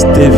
GFMS TV.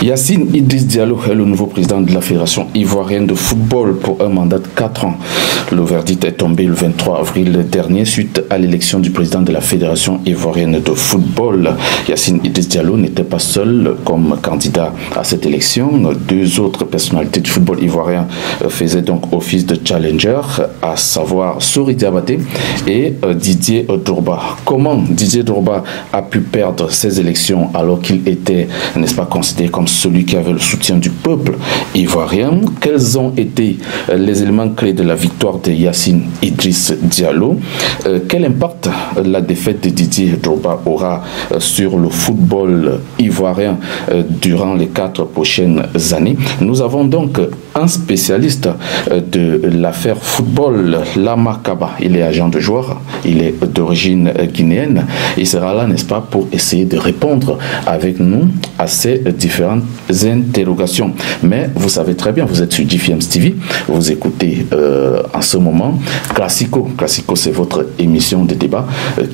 Yacine Idriss Diallo est le nouveau président de la Fédération ivoirienne de football pour un mandat de 4 ans. Le verdict est tombé le 23 avril dernier suite à l'élection du président de la Fédération ivoirienne de football. Yacine Idriss Diallo n'était pas seul comme candidat à cette élection. 2 autres personnalités du football ivoirien faisaient donc office de challenger, à savoir Sory Diabaté et Didier Drogba. Comment Didier Drogba a pu perdre ces élections alors qu'il était, n'est-ce pas, considéré comme celui qui avait le soutien du peuple ivoirien? Quels ont été les éléments clés de la victoire de Yacine Idriss Diallo? Quel impact la défaite de Didier Drogba aura sur le football ivoirien durant les 4 prochaines années? Nous avons donc un spécialiste de l'affaire football, Lama Kaba. Il est agent de joueur, il est d'origine guinéenne. Il sera là, n'est-ce pas, pour essayer de répondre avec nous à ces différentes interrogations. Mais vous savez très bien, vous êtes sur GFMS TV, vous écoutez en ce moment Classico. Classico, c'est votre émission de débat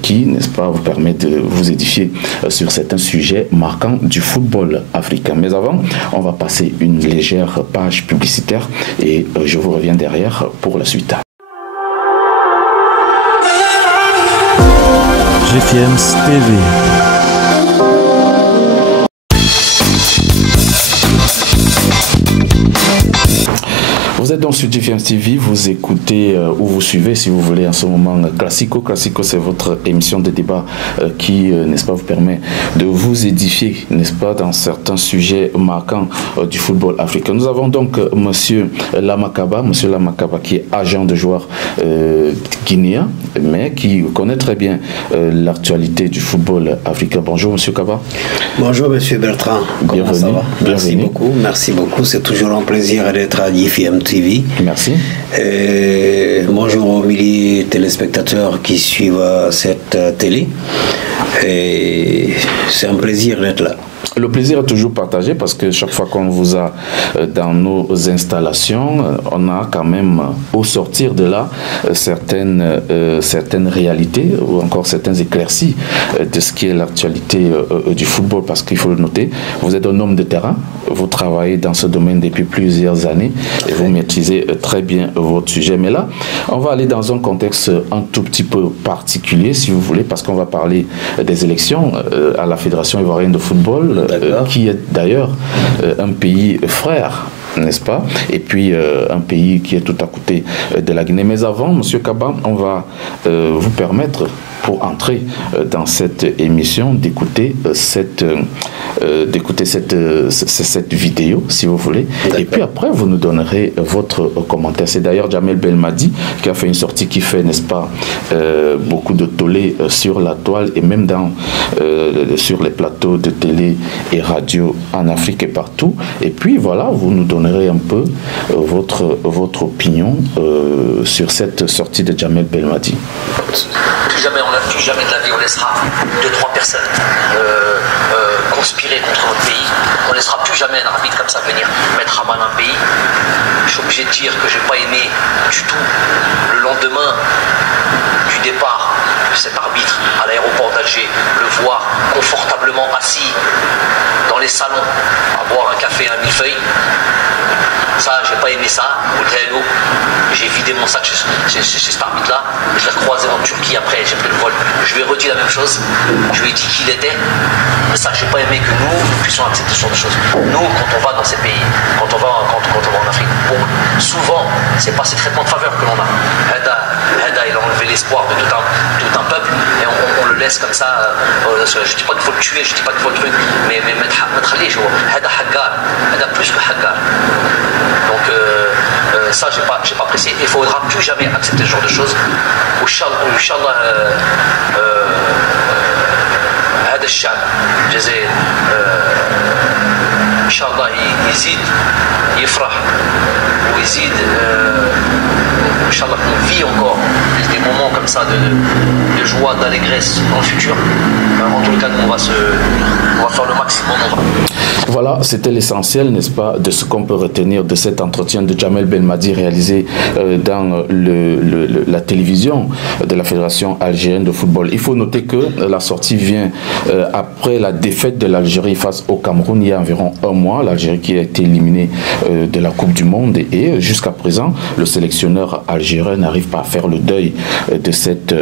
qui, n'est-ce pas, vous permet de vous édifier sur certains sujets marquants du football africain. Mais avant, on va passer une légère page publicitaire et je vous reviens derrière pour la suite. GFMS TV. Vous êtes donc sur GFMS TV, vous écoutez ou vous suivez, si vous voulez, en ce moment Classico. Classico, c'est votre émission de débat qui, n'est-ce pas, vous permet de vous édifier, n'est-ce pas, dans certains sujets marquants du football africain. Nous avons donc Monsieur Lama Kaba qui est agent de joueur guinéen, mais qui connaît très bien l'actualité du football africain. Bonjour Monsieur Kaba. Bonjour Monsieur Bertrand. Comment ça va? Merci beaucoup. Merci beaucoup. C'est toujours un plaisir d'être à GFMS TV. Merci. Bonjour aux milliers de téléspectateurs qui suivent cette télé. C'est un plaisir d'être là. Le plaisir est toujours partagé parce que chaque fois qu'on vous a dans nos installations, on a quand même, au sortir de là, certaines réalités ou encore certains éclaircies de ce qui est l'actualité du football, parce qu'il faut le noter, vous êtes un homme de terrain, vous travaillez dans ce domaine depuis plusieurs années et vous maîtrisez très bien votre sujet. Mais là, on va aller dans un contexte un tout petit peu particulier, si vous voulez, parce qu'on va parler des élections à la Fédération ivoirienne de football, qui est d'ailleurs un pays frère, n'est-ce pas? Et puis un pays qui est tout à côté de la Guinée. Mais avant, Monsieur Kaba, on va vous permettre, pour entrer dans cette émission, d'écouter cette vidéo, si vous voulez. Et puis après, vous nous donnerez votre commentaire. C'est d'ailleurs Jamel Belmadi qui a fait une sortie qui fait, n'est-ce pas, beaucoup de tollé sur la toile et même sur les plateaux de télé et radio en Afrique et partout. Et puis voilà, vous nous donnerez un peu votre opinion sur cette sortie de Jamel Belmadi. Plus jamais de la vie on laissera 2-3 personnes conspirer contre notre pays. On ne laissera plus jamais un arbitre comme ça venir mettre à mal un pays. Je suis obligé de dire que je n'ai pas aimé du tout le lendemain du départ de cet arbitre à l'aéroport d'Alger, le voir confortablement assis dans les salons à boire un café à 1000 feuilles. Ça, j'ai pas aimé ça. J'ai vidé mon sac chez cet arbitre-là. Je l'ai croisé en Turquie après, j'ai pris le vol. Je lui ai redit la même chose. Je lui ai dit qui il était. Mais ça, j'ai pas aimé que nous puissions accepter ce genre de choses. Nous, quand on va dans ces pays, quand on va en Afrique, bon, souvent, c'est pas ces traitements de faveur que l'on a. Hada, il a enlevé l'espoir de tout un peuple et on le laisse comme ça. Je dis pas qu'il faut le tuer, je dis pas qu'il faut le truc, mais Hada Haggar, Hada plus que Haggar. Donc ça, j'ai pas apprécié. Il ne faudra plus jamais accepter ce genre de choses. Inch'Allah, هذا الشعب الجزائري إن شاء الله يزيد يفرح ويزيد إن شاء الله qu'on vit encore des moments comme ça de joie, d'allégresse dans le futur. En tout cas, nous, on va faire le maximum. Voilà, c'était l'essentiel, n'est-ce pas, de ce qu'on peut retenir de cet entretien de Djamel Belmadi réalisé dans la télévision de la Fédération algérienne de football. Il faut noter que la sortie vient après la défaite de l'Algérie face au Cameroun il y a environ un mois. L'Algérie qui a été éliminée de la Coupe du Monde et jusqu'à présent, le sélectionneur algérien n'arrive pas à faire le deuil de cette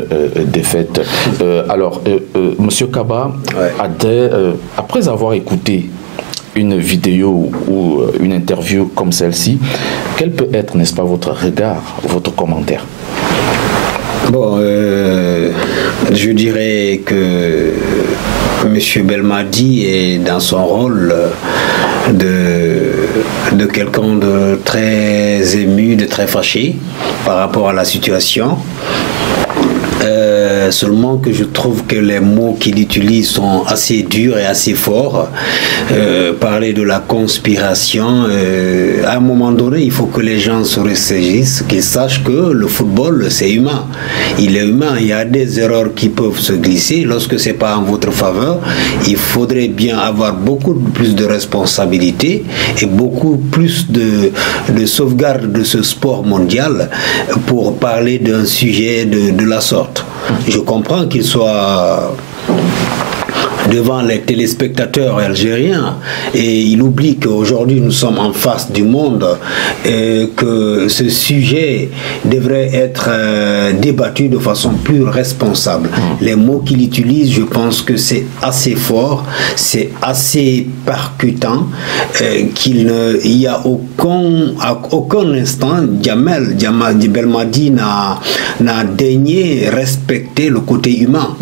défaite. Monsieur Kaba, après avoir écouté une vidéo ou une interview comme celle-ci, quel peut être, n'est-ce pas, votre regard, votre commentaire? Bon, je dirais que M. Belmadi est dans son rôle de quelqu'un de très ému, de très fâché par rapport à la situation. Seulement que je trouve que les mots qu'il utilise sont assez durs et assez forts. Parler de la conspiration, à un moment donné, il faut que les gens se ressaisissent, qu'ils sachent que le football, c'est humain. Il est humain, il y a des erreurs qui peuvent se glisser. Lorsque ce n'est pas en votre faveur, il faudrait bien avoir beaucoup plus de responsabilité et beaucoup plus de sauvegarde de ce sport mondial pour parler d'un sujet de la sorte. Je comprends qu'il soit devant les téléspectateurs algériens et il oublie qu'aujourd'hui nous sommes en face du monde et que ce sujet devrait être débattu de façon plus responsable. Les mots qu'il utilise, je pense que c'est assez fort, c'est assez percutant, qu'il n'y a à aucun instant Djamel Belmadi n'a daigné respecter le côté humain.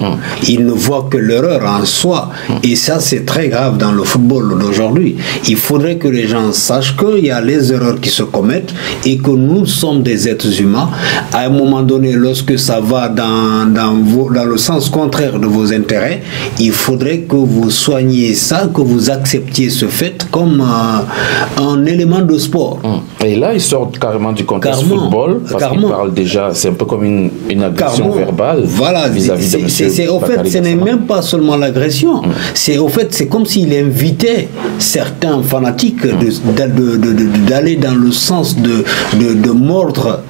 Il ne voit que l'erreur en soi. Et ça, c'est très grave dans le football d'aujourd'hui. Il faudrait que les gens sachent qu'il y a les erreurs qui se commettent et que nous sommes des êtres humains. À un moment donné, lorsque ça va dans le sens contraire de vos intérêts, il faudrait que vous soigniez ça, que vous acceptiez ce fait comme un élément de sport. Et là, ils sortent carrément du contexte football, parce qu'ils parlent déjà, c'est un peu comme une agression verbale vis-à-vis de M. Au fait, ce n'est même pas seulement l'agression. C'est comme s'il invitait certains fanatiques d'aller dans le sens de mordre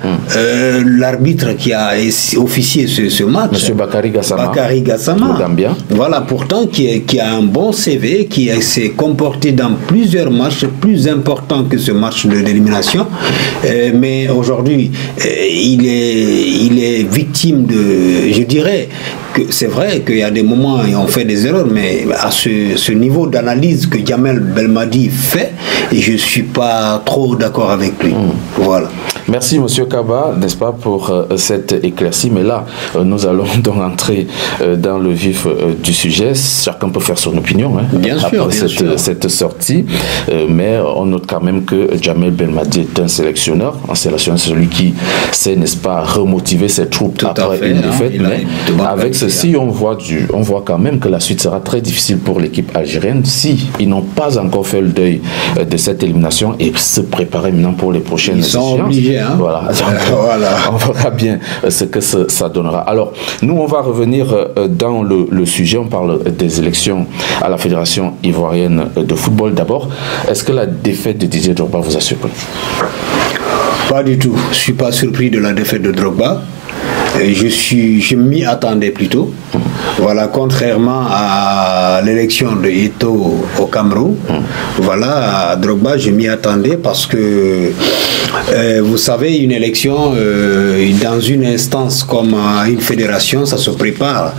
l'arbitre qui a officié ce match. M. Bakary Gassama. Voilà, pourtant qui a un bon CV, qui s'est comporté dans plusieurs matchs plus importants que ce match d'élimination. Mais aujourd'hui, il est victime je dirais que c'est vrai qu'il y a des moments où on fait des erreurs, mais à ce niveau d'analyse que Djamel Belmadi fait, je ne suis pas trop d'accord avec lui. Voilà. Merci M. Kaba, n'est-ce pas, pour cette éclaircie. Mais là, nous allons donc entrer dans le vif du sujet. Chacun peut faire son opinion après cette sortie. Mais on note quand même que Djamel Belmadi est un sélectionneur. Un sélectionneur, c'est celui qui sait, n'est-ce pas, remotiver ses troupes après une défaite. Mais avec ceci, on voit quand même que la suite sera très difficile pour l'équipe algérienne si ils n'ont pas encore fait le deuil de cette élimination et se préparer maintenant pour les prochaines échéances. Voilà. On verra bien ce que ça donnera. Alors, nous, on va revenir dans le sujet. On parle des élections à la Fédération ivoirienne de football. D'abord, est-ce que la défaite de Didier Drogba vous a surpris? Pas du tout. Je ne suis pas surpris de la défaite de Drogba. Je m'y attendais plutôt. Voilà, contrairement à à l'élection de Eto'o au Cameroun. Voilà, à Drogba, je m'y attendais parce que, vous savez, une élection dans une instance comme une fédération, ça se prépare.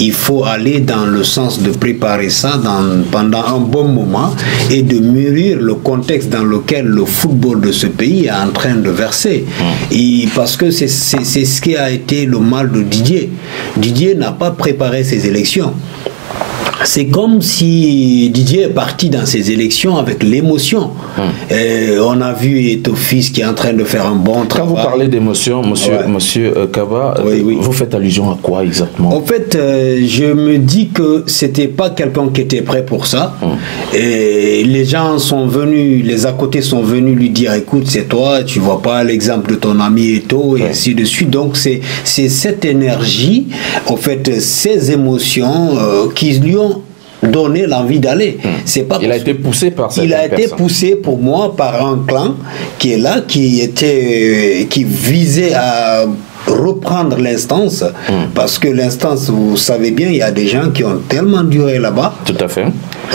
Il faut aller dans le sens de préparer ça pendant un bon moment et de mûrir le contexte dans lequel le football de ce pays est en train de verser. Et parce que c'est ce qui a été le mal de Didier. Didier n'a pas préparé ses élections. C'est comme si Didier est parti dans ces élections avec l'émotion. On a vu Eto'o Fils qui est en train de faire un bon travail. Quand vous parlez d'émotion, monsieur Kaba, vous faites allusion à quoi exactement? En fait, je me dis que c'était pas quelqu'un qui était prêt pour ça. Et les gens sont venus, les à côté sont venus lui dire, écoute, c'est toi, tu vois pas l'exemple de ton ami Eto'o, et ainsi de suite. Donc c'est cette énergie, en fait, ces émotions qui lui ont donné l'envie d'aller. Il a été poussé par cette personne. Il a été poussé pour moi par un clan qui est là, qui visait à reprendre l'instance, parce que l'instance, vous savez bien, il y a des gens qui ont tellement duré là-bas, tout à fait,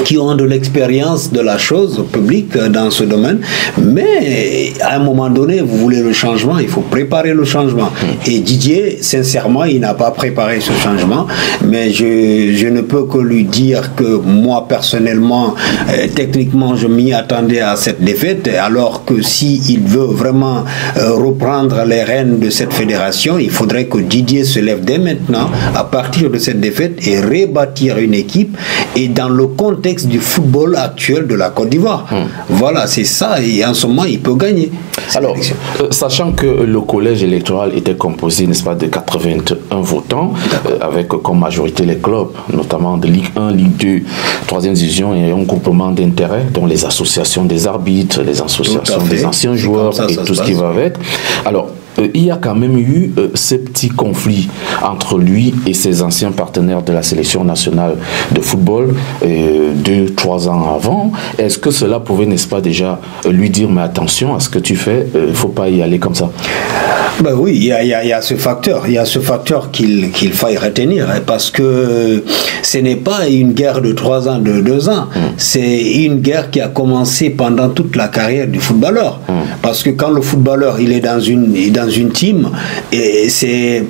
qui ont de l'expérience de la chose publique dans ce domaine, mais à un moment donné, vous voulez le changement, il faut préparer le changement. Et Didier, sincèrement, il n'a pas préparé ce changement, mais je ne peux que lui dire que moi, personnellement, techniquement, je m'y attendais à cette défaite, alors que s'il veut vraiment reprendre les rênes de cette fédération, il faudrait que Didier se lève dès maintenant à partir de cette défaite et rebâtir une équipe et dans le contexte du football actuel de la Côte d'Ivoire. Voilà, c'est ça, et en ce moment il peut gagner. Alors, sachant que le collège électoral était composé, n'est-ce pas, de 81 votants, avec comme majorité les clubs, notamment de Ligue 1, Ligue 2, 3e division, et un groupement d'intérêts, dont les associations des arbitres, les associations des anciens joueurs et tout ce qui va avec. Alors, il y a quand même eu ces petits conflits entre lui et ses anciens partenaires de la sélection nationale de football 2-3 ans avant. Est-ce que cela pouvait, n'est-ce pas, déjà lui dire, mais attention à ce que tu fais, il ne faut pas y aller comme ça? Ben oui, il y a ce facteur. Il y a ce facteur qu'il faille retenir, parce que ce n'est pas une guerre de 3 ans, de 2 ans. C'est une guerre qui a commencé pendant toute la carrière du footballeur. Parce que quand le footballeur il est dans une team, et c'est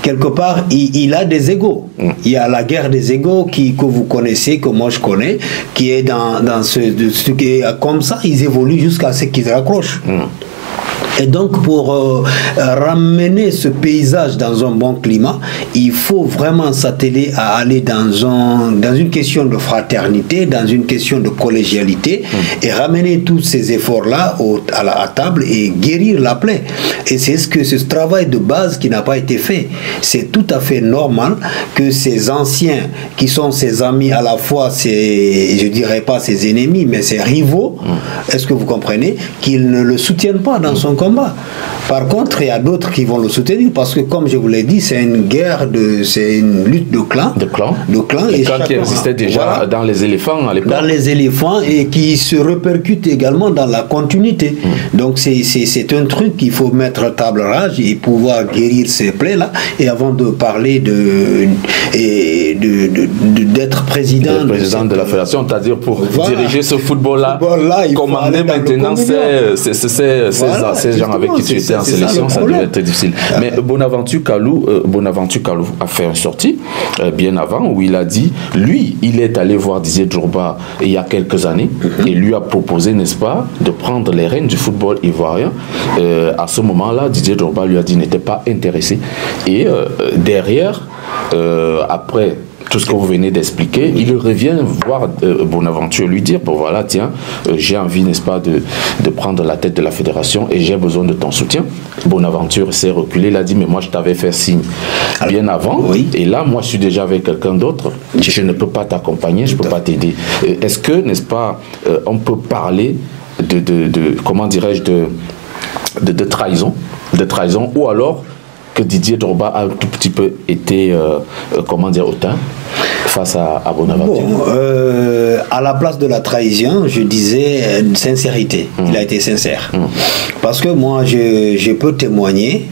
quelque part il a des égos. Il y a la guerre des égos que vous connaissez, que moi je connais, qui est dans ce qui est comme ça, ils évoluent jusqu'à ce qu'ils raccrochent. Et donc pour ramener ce paysage dans un bon climat, il faut vraiment s'atteler à aller dans une question de fraternité, dans une question de collégialité, et ramener tous ces efforts-là à la table et guérir la plaie. Et c'est ce travail de base qui n'a pas été fait. C'est tout à fait normal que ces anciens, qui sont ses amis à la fois, je dirais pas ses ennemis, mais ses rivaux, est-ce que vous comprenez, qu'ils ne le soutiennent pas dans son combat. Par contre, il y a d'autres qui vont le soutenir parce que, comme je vous l'ai dit, c'est une guerre, c'est une lutte de clans. De clans. Et clans qui existaient déjà dans les éléphants à l'époque. Dans les éléphants et qui se répercutent également dans la continuité. Donc c'est un truc qu'il faut mettre table rase et pouvoir guérir ces plaies-là. Et avant de parler d'être président de la fédération, c'est-à-dire pour diriger ce football-là, commander maintenant ces gens avec qui tu étais en sélection, ça devait être difficile. Mais Bonaventure Kalou a fait une sortie bien avant où il a dit, lui, il est allé voir Didier Drogba il y a quelques années et lui a proposé, n'est-ce pas, de prendre les rênes du football ivoirien. À ce moment-là, Didier Drogba lui a dit qu'il n'était pas intéressé. Et derrière, après tout ce que vous venez d'expliquer, il revient voir Bonaventure, lui dire, bon voilà, tiens, j'ai envie, n'est-ce pas, de prendre la tête de la fédération et j'ai besoin de ton soutien. Bonaventure s'est reculé, il a dit, mais moi je t'avais fait signe bien avant, et là, moi je suis déjà avec quelqu'un d'autre, je ne peux pas t'accompagner, je ne peux pas t'aider. Est-ce que, n'est-ce pas, on peut parler comment dirais-je, de trahison, ou alors que Didier Drogba a un tout petit peu été, comment dire, hautain face à Bonaventure. Bon, à la place de la trahison, je disais sincérité. Il a été sincère. Parce que moi, je peux témoigner.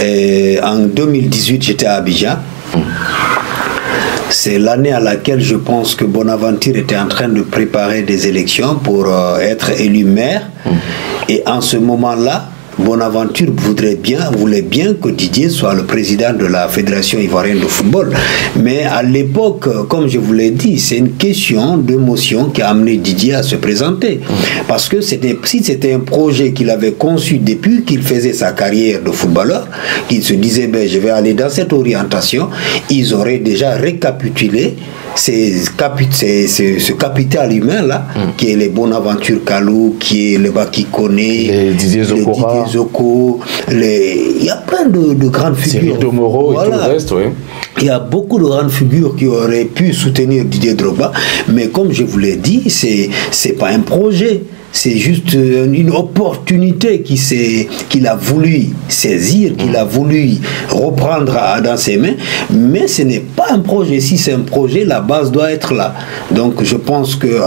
En 2018, j'étais à Abidjan. C'est l'année à laquelle je pense que Bonaventure était en train de préparer des élections pour être élu maire. Et en ce moment-là, Bonaventure voulait bien que Didier soit le président de la Fédération ivoirienne de football. Mais à l'époque, comme je vous l'ai dit, c'est une question d'émotion qui a amené Didier à se présenter. Parce que si c'était un projet qu'il avait conçu depuis qu'il faisait sa carrière de footballeur, qu'il se disait je vais aller dans cette orientation, ils auraient déjà récapitulé ce capital humain là, qui est les Bonaventure Kalou, qui est le Bakikone, les Didier Zoko, il y a plein de grandes figures. Moro et tout le reste, oui. Il y a beaucoup de grandes figures qui auraient pu soutenir Didier Drogba, mais comme je vous l'ai dit, c'est pas un projet. C'est juste une opportunité qu'il a voulu saisir, qu'il a voulu reprendre dans ses mains, mais ce n'est pas un projet. Si c'est un projet, la base doit être là. Donc je pense que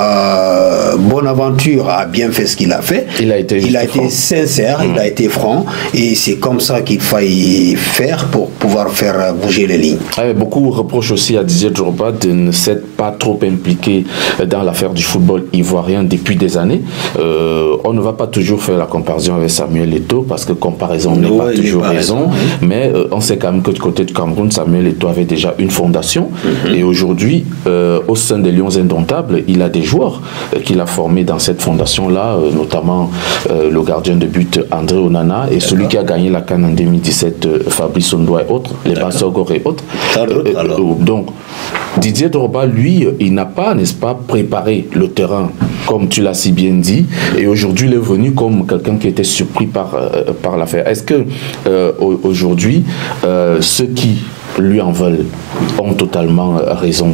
Bonaventure a bien fait ce qu'il a fait. Il a été sincère, il a été franc, et c'est comme ça qu'il faille faire pour pouvoir faire bouger les lignes. Beaucoup reprochent aussi à Didier Drogba de ne s'être pas trop impliqué dans l'affaire du football ivoirien depuis des années. On ne va pas toujours faire la comparaison avec Samuel Eto'o parce que comparaison n'est pas toujours raison, mais on sait quand même que du côté du Cameroun, Samuel Eto'o avait déjà une fondation et aujourd'hui, au sein des Lions Indomptables, il a des joueurs qu'il a formés dans cette fondation-là, notamment le gardien de but André Onana et celui qui a gagné la CAN en 2017, Fabrice Ondoa et autres, les Bassogor et autres. Donc, Didier Drogba, lui, il n'a pas, n'est-ce pas, préparé le terrain, comme tu l'as si bien dit, et aujourd'hui, il est venu comme quelqu'un qui était surpris par l'affaire. Est-ce que, aujourd'hui, ceux qui lui en veulent ont totalement raison?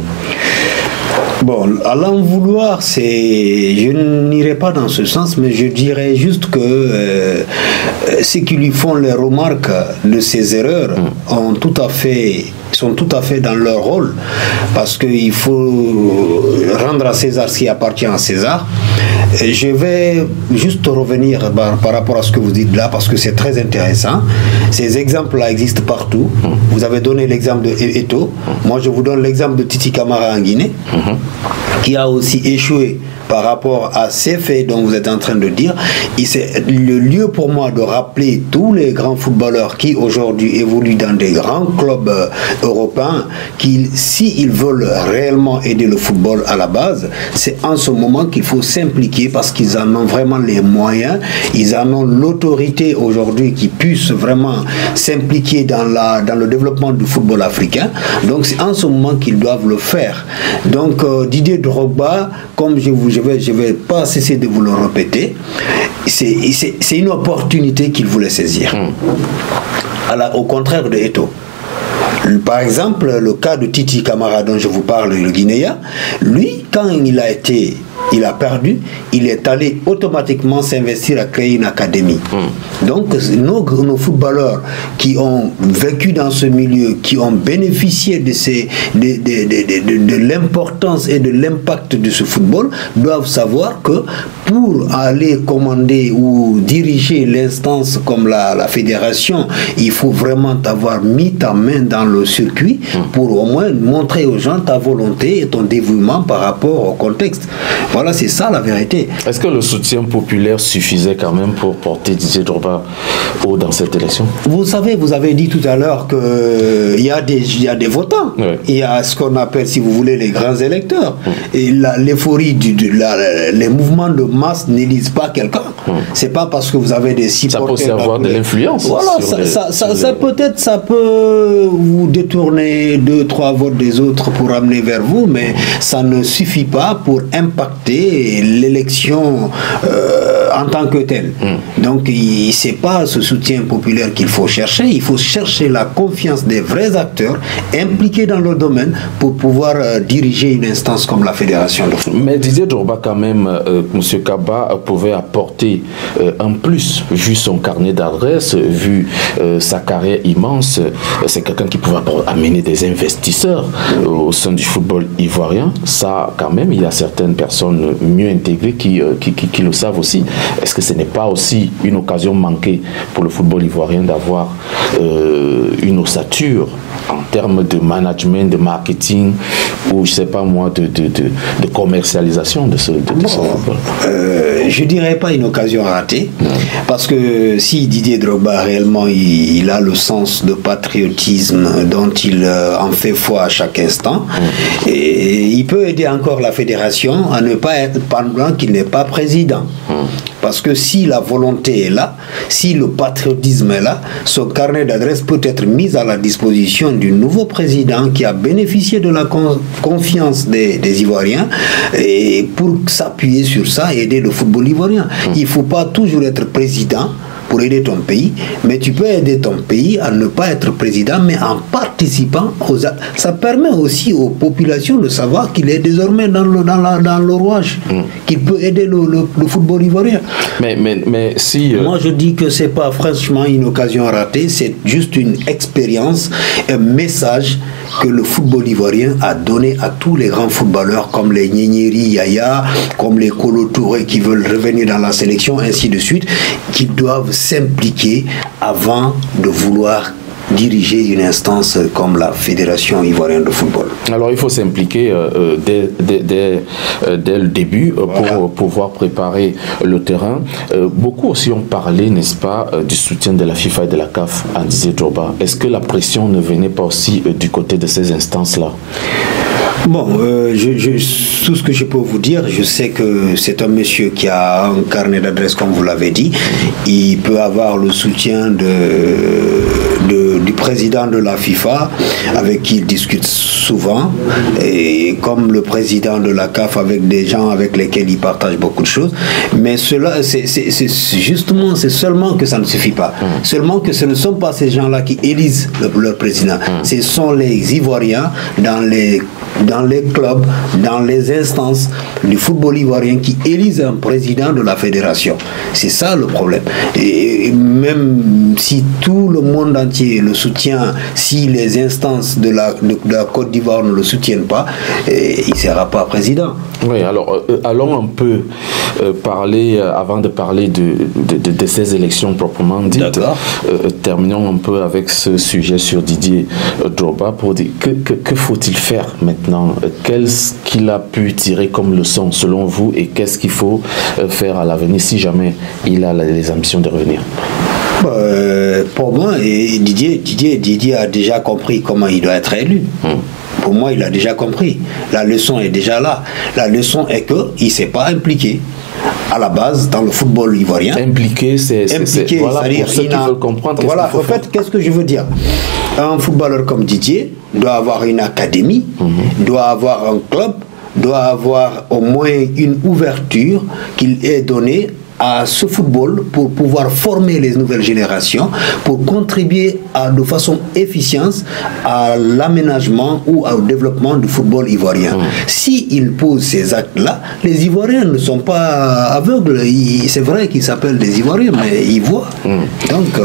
Bon, à l'en vouloir, je n'irai pas dans ce sens, mais je dirais juste que ceux qui lui font les remarques de ses erreurs sont tout à fait dans leur rôle, parce qu'il faut rendre à César ce qui appartient à César. Je vais juste revenir par rapport à ce que vous dites là, parce que c'est très intéressant. Ces exemples-là existent partout. Vous avez donné l'exemple de Eto'o. Moi, je vous donne l'exemple de Titi Camara en Guinée, qui a aussi échoué par rapport à ces faits dont vous êtes en train de dire. Et c'est le lieu pour moi de rappeler tous les grands footballeurs qui aujourd'hui évoluent dans des grands clubs européens, s'ils veulent réellement aider le football à la base, c'est en ce moment qu'il faut s'impliquer, parce qu'ils en ont vraiment les moyens, ils en ont l'autorité aujourd'hui qui puisse vraiment s'impliquer dans le développement du football africain. Donc c'est en ce moment qu'ils doivent le faire. Donc Didier Drogba, comme je vais pas cesser de vous le répéter, c'est une opportunité qu'il voulait saisir. Au contraire de Eto'o. Par exemple, le cas de Titi Camara dont je vous parle, le Guinéen, lui, quand il a perdu, il est allé automatiquement s'investir à créer une académie. Donc nos footballeurs qui ont vécu dans ce milieu, qui ont bénéficié de l'importance et de l'impact de ce football, doivent savoir que pour aller commander ou diriger l'instance comme la fédération, il faut vraiment t'avoir mis ta main dans le circuit pour au moins montrer aux gens ta volonté et ton dévouement par rapport au contexte. Voilà, c'est ça la vérité. Est-ce que le soutien populaire suffisait quand même pour porter Didier Drogba haut dans cette élection? Vous savez, vous avez dit tout à l'heure qu'il y a des votants. Oui. Il y a ce qu'on appelle, si vous voulez, les grands électeurs. Et l'euphorie, les mouvements de masse n'élisent pas quelqu'un. C'est pas parce que vous avez des supporters. Ça peut aussi avoir de l'influence. Voilà, peut-être ça peut vous détourner 2-3 votes des autres pour amener vers vous, mais ça ne suffit pas pour impacter l'élection en tant que telle. Donc c'est pas ce soutien populaire qu'il faut chercher, il faut chercher la confiance des vrais acteurs impliqués dans le domaine pour pouvoir diriger une instance comme la Fédération de football. Mais Didier Drogba quand même, M. Kaba, pouvait apporter un plus, vu son carnet d'adresses, vu sa carrière immense. C'est quelqu'un qui pouvait amener des investisseurs au sein du football ivoirien. Ça, quand même, il y a certaines personnes mieux intégrées qui le savent aussi. Est-ce que ce n'est pas aussi une occasion manquée pour le football ivoirien d'avoir une ossature en termes de management, de marketing ou je sais pas moi de commercialisation de ce football? Je dirais pas une occasion ratée, parce que si Didier Drogba réellement il a le sens de patriotisme dont il en fait foi à chaque instant, et il peut aider encore la fédération à ne pas être pendant qu'il n'est pas président. Parce que si la volonté est là, si le patriotisme est là, son carnet d'adresses peut être mis à la disposition du nouveau président qui a bénéficié de la confiance des Ivoiriens, et pour s'appuyer sur ça et aider le football ivoirien. Il ne faut pas toujours être président pour aider ton pays, mais tu peux aider ton pays à ne pas être président, mais en participant ça permet aussi aux populations de savoir qu'il est désormais dans le rouage, qu'il peut aider le football ivoirien. Mais si... Moi je dis que c'est pas franchement une occasion ratée, c'est juste une expérience, un message que le football ivoirien a donné à tous les grands footballeurs comme les Nyeri Yaya, comme les Kolo Touré qui veulent revenir dans la sélection, ainsi de suite, qui doivent s'impliquer avant de vouloir diriger une instance comme la Fédération ivoirienne de football. Alors il faut s'impliquer dès le début pour pouvoir préparer le terrain. Beaucoup aussi ont parlé, n'est-ce pas, du soutien de la FIFA et de la CAF à Didier Drogba. Est-ce que la pression ne venait pas aussi du côté de ces instances-là? Bon, tout ce que je peux vous dire, je sais que c'est un monsieur qui a un carnet d'adresses, comme vous l'avez dit. Il peut avoir le soutien du président de la FIFA, avec qui il discute souvent, et comme le président de la CAF, avec des gens avec lesquels il partage beaucoup de choses. Mais cela, c'est seulement que ça ne suffit pas. Seulement que ce ne sont pas ces gens-là qui élisent leur président. Ce sont les Ivoiriens dans les clubs, dans les instances du football ivoirien qui élisent un président de la fédération. C'est ça le problème. Et même si tout le monde entier le soutient, si les instances de la Côte d'Ivoire ne le soutiennent pas, il ne sera pas président. Oui, alors allons un peu parler, avant de parler de ces élections proprement dites, terminons un peu avec ce sujet sur Didier Drogba pour dire que faut-il faire maintenant? Qu'est-ce qu'il a pu tirer comme leçon selon vous, et qu'est-ce qu'il faut faire à l'avenir si jamais il a les ambitions de revenir? Pour moi, Didier a déjà compris comment il doit être élu. Pour moi, il a déjà compris. La leçon est déjà là. La leçon est qu'il ne s'est pas impliqué à la base dans le football ivoirien. Impliqué, voilà, pour ceux qui veulent comprendre. Voilà, en fait, qu'est-ce que je veux dire? Un footballeur comme Didier doit avoir une académie, doit avoir un club, doit avoir au moins une ouverture qu'il ait donnée à ce football pour pouvoir former les nouvelles générations, pour contribuer de façon efficace à l'aménagement ou au développement du football ivoirien. S'il pose ces actes-là, les Ivoiriens ne sont pas aveugles. C'est vrai qu'ils s'appellent des Ivoiriens, mais ils voient. Donc,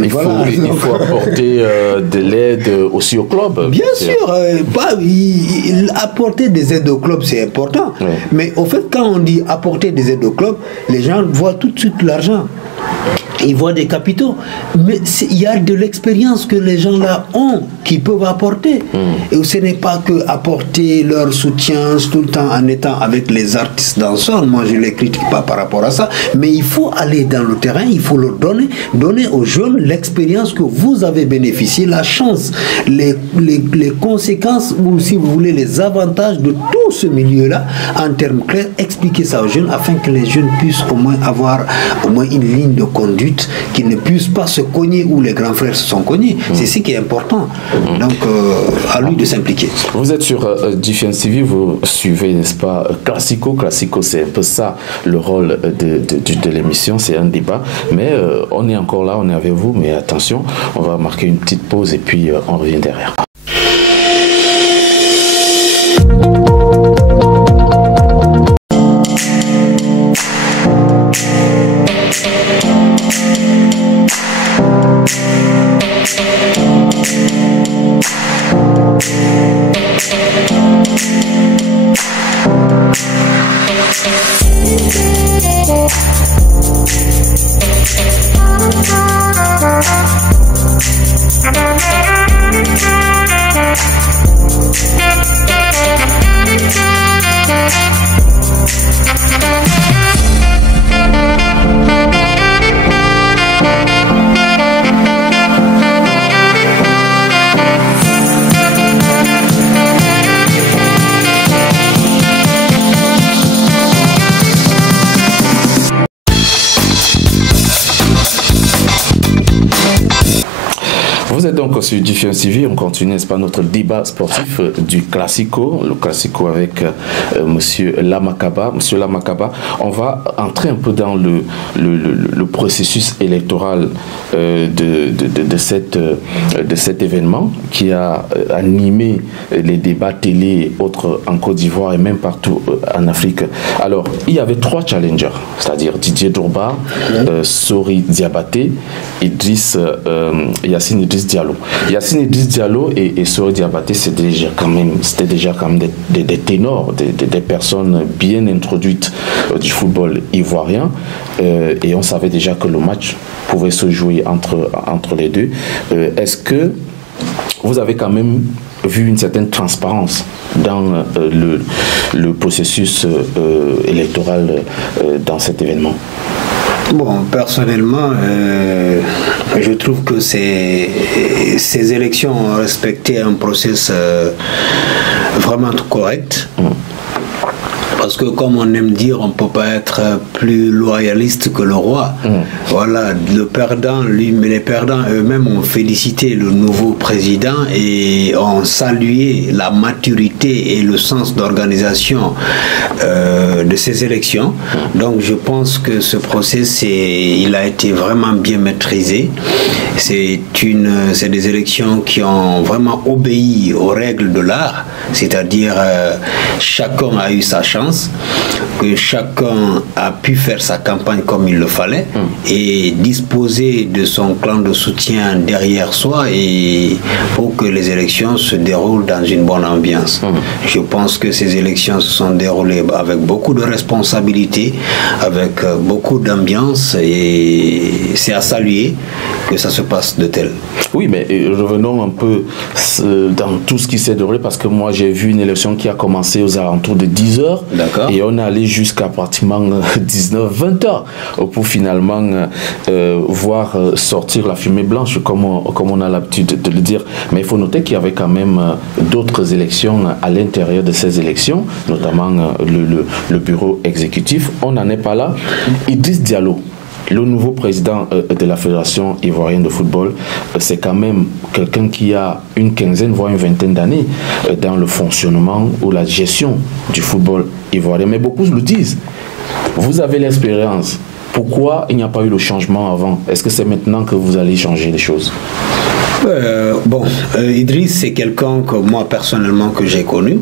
il faut apporter de l'aide aussi au club. Bien sûr, apporter des aides au club, c'est important. Mais au fait, quand on dit apporter des aides au club, les gens voient tout de suite l'argent. Ils voient des capitaux, mais il y a de l'expérience que les gens là ont, qui peuvent apporter. Et ce n'est pas que apporter leur soutien tout le temps en étant avec les artistes danseurs. Moi, je ne les critique pas par rapport à ça, mais il faut aller dans le terrain, il faut leur donner aux jeunes l'expérience que vous avez bénéficié, la chance, les conséquences, ou si vous voulez, les avantages de tout ce milieu-là, en termes clairs, expliquer ça aux jeunes afin que les jeunes puissent au moins avoir au moins une ligne de conduite, qu'ils ne puissent pas se cogner où les grands frères se sont cognés. C'est ce qui est important. Donc, à lui de s'impliquer. Vous êtes sur GFM TV, vous suivez, n'est-ce pas, Classico. Classico, c'est un peu ça, le rôle de l'émission, c'est un débat. Mais on est encore là, on est avec vous, mais attention, on va marquer une petite pause et puis on revient derrière. Thank you. êtes donc sur DFM TV, on continue, n'est-ce pas, notre débat sportif du Classico, le Classico avec Monsieur Lamakaba. Monsieur Lamakaba, on va entrer un peu dans le processus électoral de cet événement qui a animé les débats télé et autres en Côte d'Ivoire et même partout en Afrique. Alors, il y avait 3 challengers, c'est-à-dire Didier Drogba, Sori Diabaté, Yacine Idriss Diallo. Yacine Idriss Diallo et Sori Diabaté, c'était déjà quand même des ténors, des personnes bien introduites du football ivoirien, et on savait déjà que le match pouvait se jouer entre les deux. Est-ce que vous avez quand même vu une certaine transparence dans le processus électoral dans cet événement? Bon, personnellement, je trouve que ces élections ont respecté un processus vraiment correct. Parce que, comme on aime dire, on ne peut pas être plus loyaliste que le roi. Voilà, le perdant, mais les perdants eux-mêmes ont félicité le nouveau président et ont salué la maturité et le sens d'organisation de ces élections. Donc, je pense que ce processus, il a été vraiment bien maîtrisé. C'est des élections qui ont vraiment obéi aux règles de l'art, c'est-à-dire chacun a eu sa chance, que chacun a pu faire sa campagne comme il le fallait et disposer de son clan de soutien derrière soi et pour que les élections se déroulent dans une bonne ambiance. Je pense que ces élections se sont déroulées avec beaucoup de responsabilités, avec beaucoup d'ambiance et c'est à saluer que ça se passe de tel. Oui, mais revenons un peu dans tout ce qui s'est déroulé parce que moi j'ai vu une élection qui a commencé aux alentours de 10 heures. Et on est allé jusqu'à pratiquement 19-20 heures pour finalement voir sortir la fumée blanche, comme on a l'habitude de le dire. Mais il faut noter qu'il y avait quand même d'autres élections à l'intérieur de ces élections, notamment le bureau exécutif. On n'en est pas là. Idriss Diallo, le nouveau président de la Fédération ivoirienne de football, c'est quand même quelqu'un qui a une quinzaine, voire une vingtaine d'années dans le fonctionnement ou la gestion du football ivoirien. Mais beaucoup le disent. Vous avez l'expérience. Pourquoi il n'y a pas eu le changement avant? Est-ce que c'est maintenant que vous allez changer les choses? Idriss, c'est quelqu'un que moi personnellement que j'ai connu.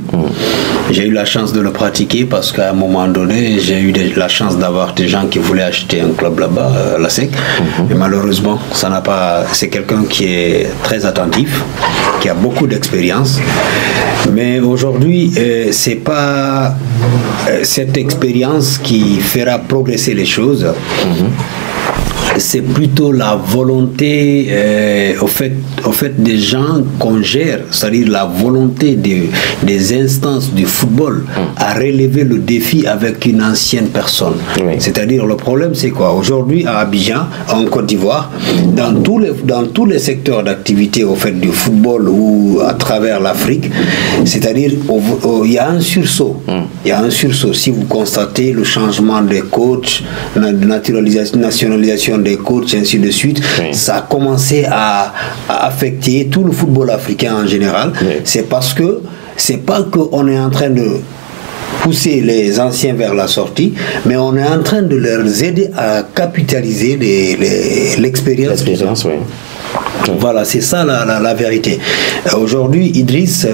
J'ai eu la chance de le pratiquer parce qu'à un moment donné, j'ai eu la chance d'avoir des gens qui voulaient acheter un club là-bas, à la SEC. Mais malheureusement, ça n'a pas. C'est quelqu'un qui est très attentif, qui a beaucoup d'expérience. Mais aujourd'hui, c'est pas cette expérience qui fera progresser les choses. C'est plutôt la volonté au fait des gens qu'on gère, c'est-à-dire la volonté des instances du football à relever le défi avec une ancienne personne. C'est-à-dire le problème c'est quoi? Aujourd'hui à Abidjan, en Côte d'Ivoire, dans tous les secteurs d'activité au fait du football ou à travers l'Afrique, c'est-à-dire il y a un sursaut. Il y a un sursaut. Si vous constatez le changement des coachs, la nationalisation des coachs, ainsi de suite, ça a commencé à affecter tout le football africain en général. C'est parce que c'est pas qu'on est en train de pousser les anciens vers la sortie, mais on est en train de leur aider à capitaliser l'expérience. Voilà, c'est ça la vérité. Aujourd'hui, Idriss,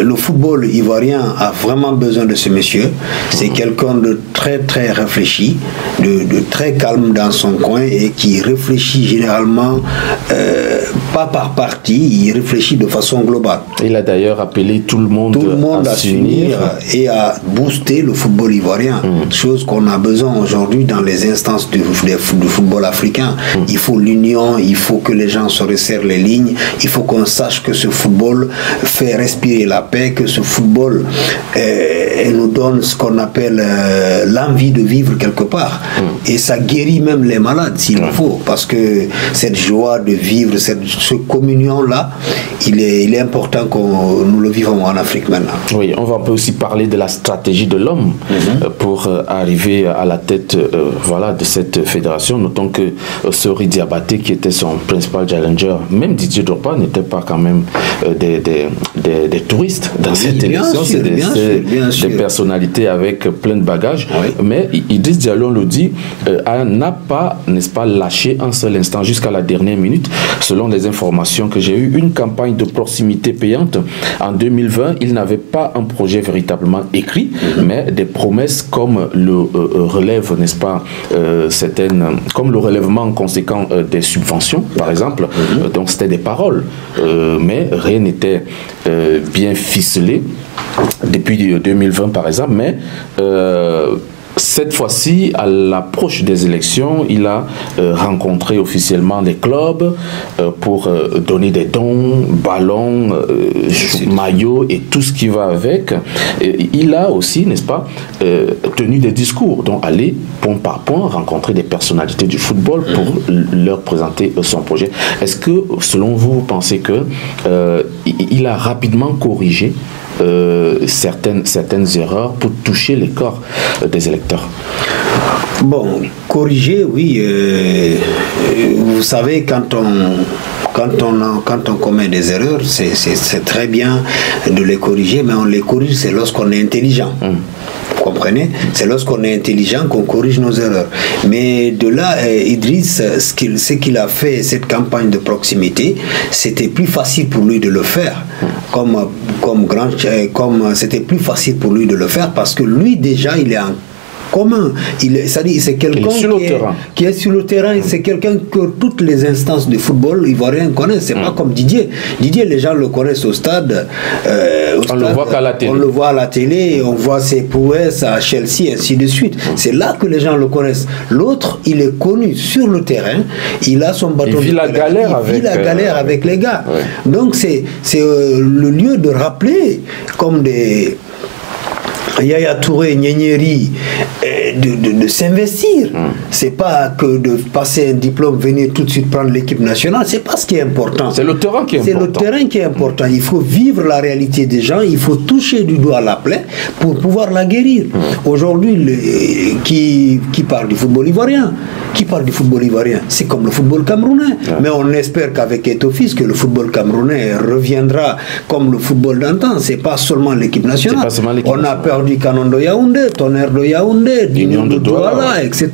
le football ivoirien a vraiment besoin de ce monsieur. C'est quelqu'un de très très réfléchi, de très calme dans son coin et qui réfléchit généralement pas par parti, il réfléchit de façon globale. Il a d'ailleurs appelé tout le monde à s'unir et à booster le football ivoirien, chose qu'on a besoin aujourd'hui dans les instances du football africain. Il faut l'union, il faut que les gens se resserrent les lignes, il faut qu'on sache que ce football fait respirer la paix, que ce football est donne ce qu'on appelle l'envie de vivre quelque part. Et ça guérit même les malades s'il le faut, parce que cette joie de vivre, ce communion-là, il est important que nous le vivons en Afrique maintenant. Oui, on peut aussi parler de la stratégie de l'homme pour arriver à la tête de cette fédération. Notons que Sori Diabaté, qui était son principal challenger, même Didier Drogba n'était pas quand même des touristes dans cette élection. C'est des personnalités avec plein de bagages. Mais Idriss Diallo le dit, n'a pas, n'est-ce pas, lâché un seul instant jusqu'à la dernière minute. Selon les informations que j'ai eues, une campagne de proximité payante en 2020, il n'avait pas un projet véritablement écrit, mais des promesses comme le relève, n'est-ce pas, comme le relèvement conséquent des subventions, par exemple. Donc c'était des paroles, mais rien n'était bien ficelé depuis 2020, par exemple. Mais cette fois-ci, à l'approche des élections, il a rencontré officiellement des clubs pour donner des dons, ballons, maillots et tout ce qui va avec. Et il a aussi, n'est-ce pas, tenu des discours, donc aller point par point rencontrer des personnalités du football pour leur présenter son projet. Est-ce que, selon vous, vous pensez que il a rapidement corrigé certaines erreurs pour toucher les corps des électeurs? Bon, corriger, oui. Vous savez, quand on commet des erreurs, c'est très bien de les corriger, mais on les corrige, c'est lorsqu'on est intelligent. Vous comprenez? C'est lorsqu'on est intelligent qu'on corrige nos erreurs. Mais de là, Idriss, ce qu'il a fait, cette campagne de proximité, c'était plus facile pour lui de le faire. Comme c'était plus facile pour lui de le faire parce que lui déjà il est en commun. C'est quelqu'un qui est sur le terrain. C'est quelqu'un que toutes les instances du football ivoirien connaissent. C'est pas comme Didier. Didier, les gens le connaissent au stade. On le voit qu'à la télé. On le voit à la télé, on voit ses prouesses à Chelsea, ainsi de suite. C'est là que les gens le connaissent. L'autre, il est connu sur le terrain. Il a son bâton. Il vit la galère avec les gars. Donc c'est le lieu de rappeler comme des Yaya Touré, Nyeri, de s'investir. C'est pas que de passer un diplôme, venir tout de suite prendre l'équipe nationale. C'est pas ce qui est important. C'est le terrain qui est important. C'est le terrain qui est important. Il faut vivre la réalité des gens. Il faut toucher du doigt la plaie pour pouvoir la guérir. Aujourd'hui, qui parle du football ivoirien? Qui parle du football ivoirien? C'est comme le football camerounais. Mais on espère qu'avec Etofis, que le football camerounais reviendra comme le football d'antan. C'est pas seulement l'équipe nationale. On a perdu Canon de Yaoundé, Tonnerre de Yaoundé, Union de Douala, etc.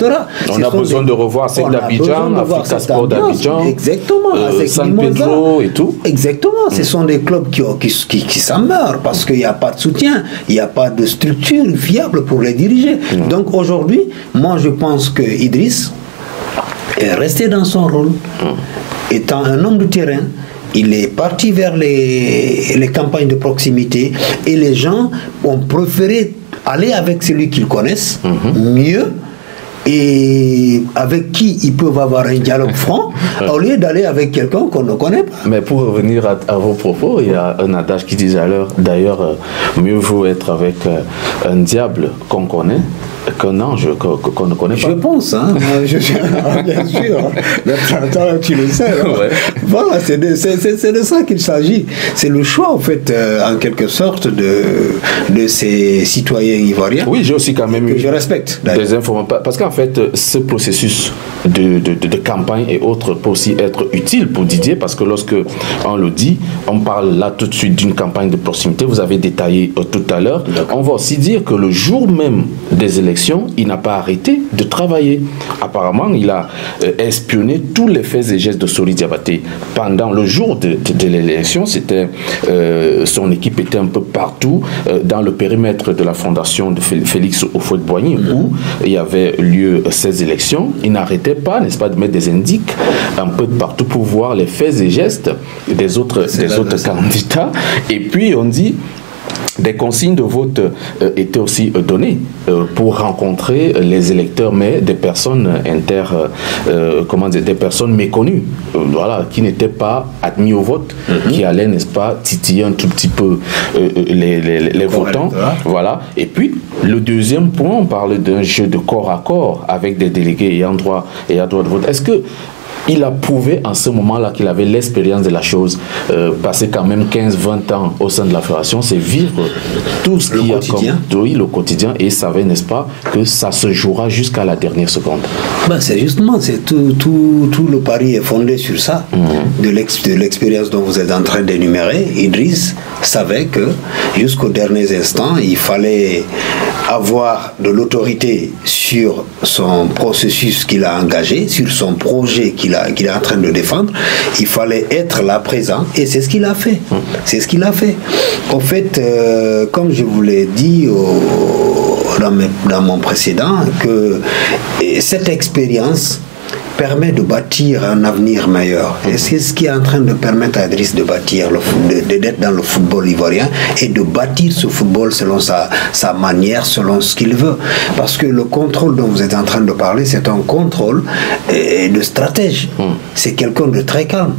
On a besoin de revoir celle d'Abidjan, Africa Sport d'Abidjan, exactement, San Pedro et tout. Exactement, ce sont des clubs qui s'en meurent parce qu'il n'y a pas de soutien, il n'y a pas de structure fiable pour les diriger. Donc aujourd'hui, moi je pense que Idriss est resté dans son rôle, étant un homme de terrain. Il est parti vers les campagnes de proximité et les gens ont préféré aller avec celui qu'ils connaissent mieux et avec qui ils peuvent avoir un dialogue franc au lieu d'aller avec quelqu'un qu'on ne connaît pas. Mais pour revenir à vos propos, il y a un adage qui disait d'ailleurs mieux vaut être avec un diable qu'on connaît qu'un ange qu'on ne connaît pas. Je pense, hein. Bien sûr. Tu le sais. Hein. Voilà, c'est de ça qu'il s'agit. C'est le choix, en fait, en quelque sorte, de ces citoyens ivoiriens. Oui, j'ai aussi quand même eu je respecte, des informations. Parce qu'en fait, ce processus de campagne et autres peut aussi être utile pour Didier, parce que lorsque on le dit, on parle là tout de suite d'une campagne de proximité. Vous avez détaillé tout à l'heure. On va aussi dire que le jour même des élections, il n'a pas arrêté de travailler. Apparemment, il a espionné tous les faits et gestes de Sori Diabaté. Pendant le jour de l'élection, son équipe était un peu partout dans le périmètre de la fondation de Félix Houphouët-Boigny où il y avait lieu ces élections. Il n'arrêtait pas, n'est-ce pas, de mettre des indices un peu de partout pour voir les faits et gestes des autres candidats. Et puis, on dit des consignes de vote étaient aussi données pour rencontrer les électeurs, mais des personnes des personnes méconnues, voilà, qui n'étaient pas admis au vote, qui allaient, n'est-ce pas, titiller un tout petit peu les votants, voilà. Et puis le deuxième point, on parle d'un jeu de corps à corps avec des délégués ayant droit de vote. Est-ce que il a prouvé en ce moment-là qu'il avait l'expérience de la chose, passer quand même 15-20 ans au sein de la fédération, c'est vivre tout ce qu'il y a le quotidien, et il savait, n'est-ce pas, que ça se jouera jusqu'à la dernière seconde. C'est justement, tout le pari est fondé sur ça, de l'expérience dont vous êtes en train d'énumérer. Idriss savait que jusqu'aux derniers instants, il fallait avoir de l'autorité sur son processus qu'il a engagé, sur son projet qu'il est en train de défendre. Il fallait être là présent, et c'est ce qu'il a fait. C'est ce qu'il a fait. En fait, comme je vous l'ai dit dans mon précédent, que cette expérience permet de bâtir un avenir meilleur. Et c'est ce qui est en train de permettre à Idriss de bâtir, d'être dans le football ivoirien et de bâtir ce football selon sa manière, selon ce qu'il veut. Parce que le contrôle dont vous êtes en train de parler, c'est un contrôle de stratège. C'est quelqu'un de très calme.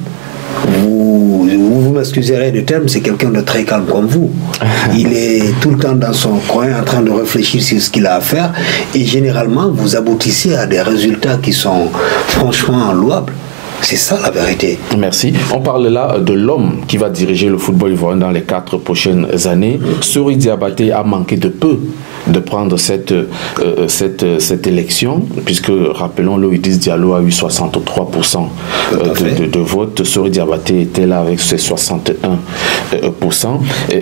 Vous m'excuserez du terme, c'est quelqu'un de très calme comme vous. Il est tout le temps dans son coin en train de réfléchir sur ce qu'il a à faire, et généralement vous aboutissez à des résultats qui sont franchement louables. C'est ça la vérité. Merci. On parle là de l'homme qui va diriger le football ivoirien dans les 4 prochaines années. Sori Diabaté a manqué de peu de prendre cette élection, puisque, rappelons-le, Idriss Diallo a eu 63% de vote. Sori Diabaté était là avec ses 61%.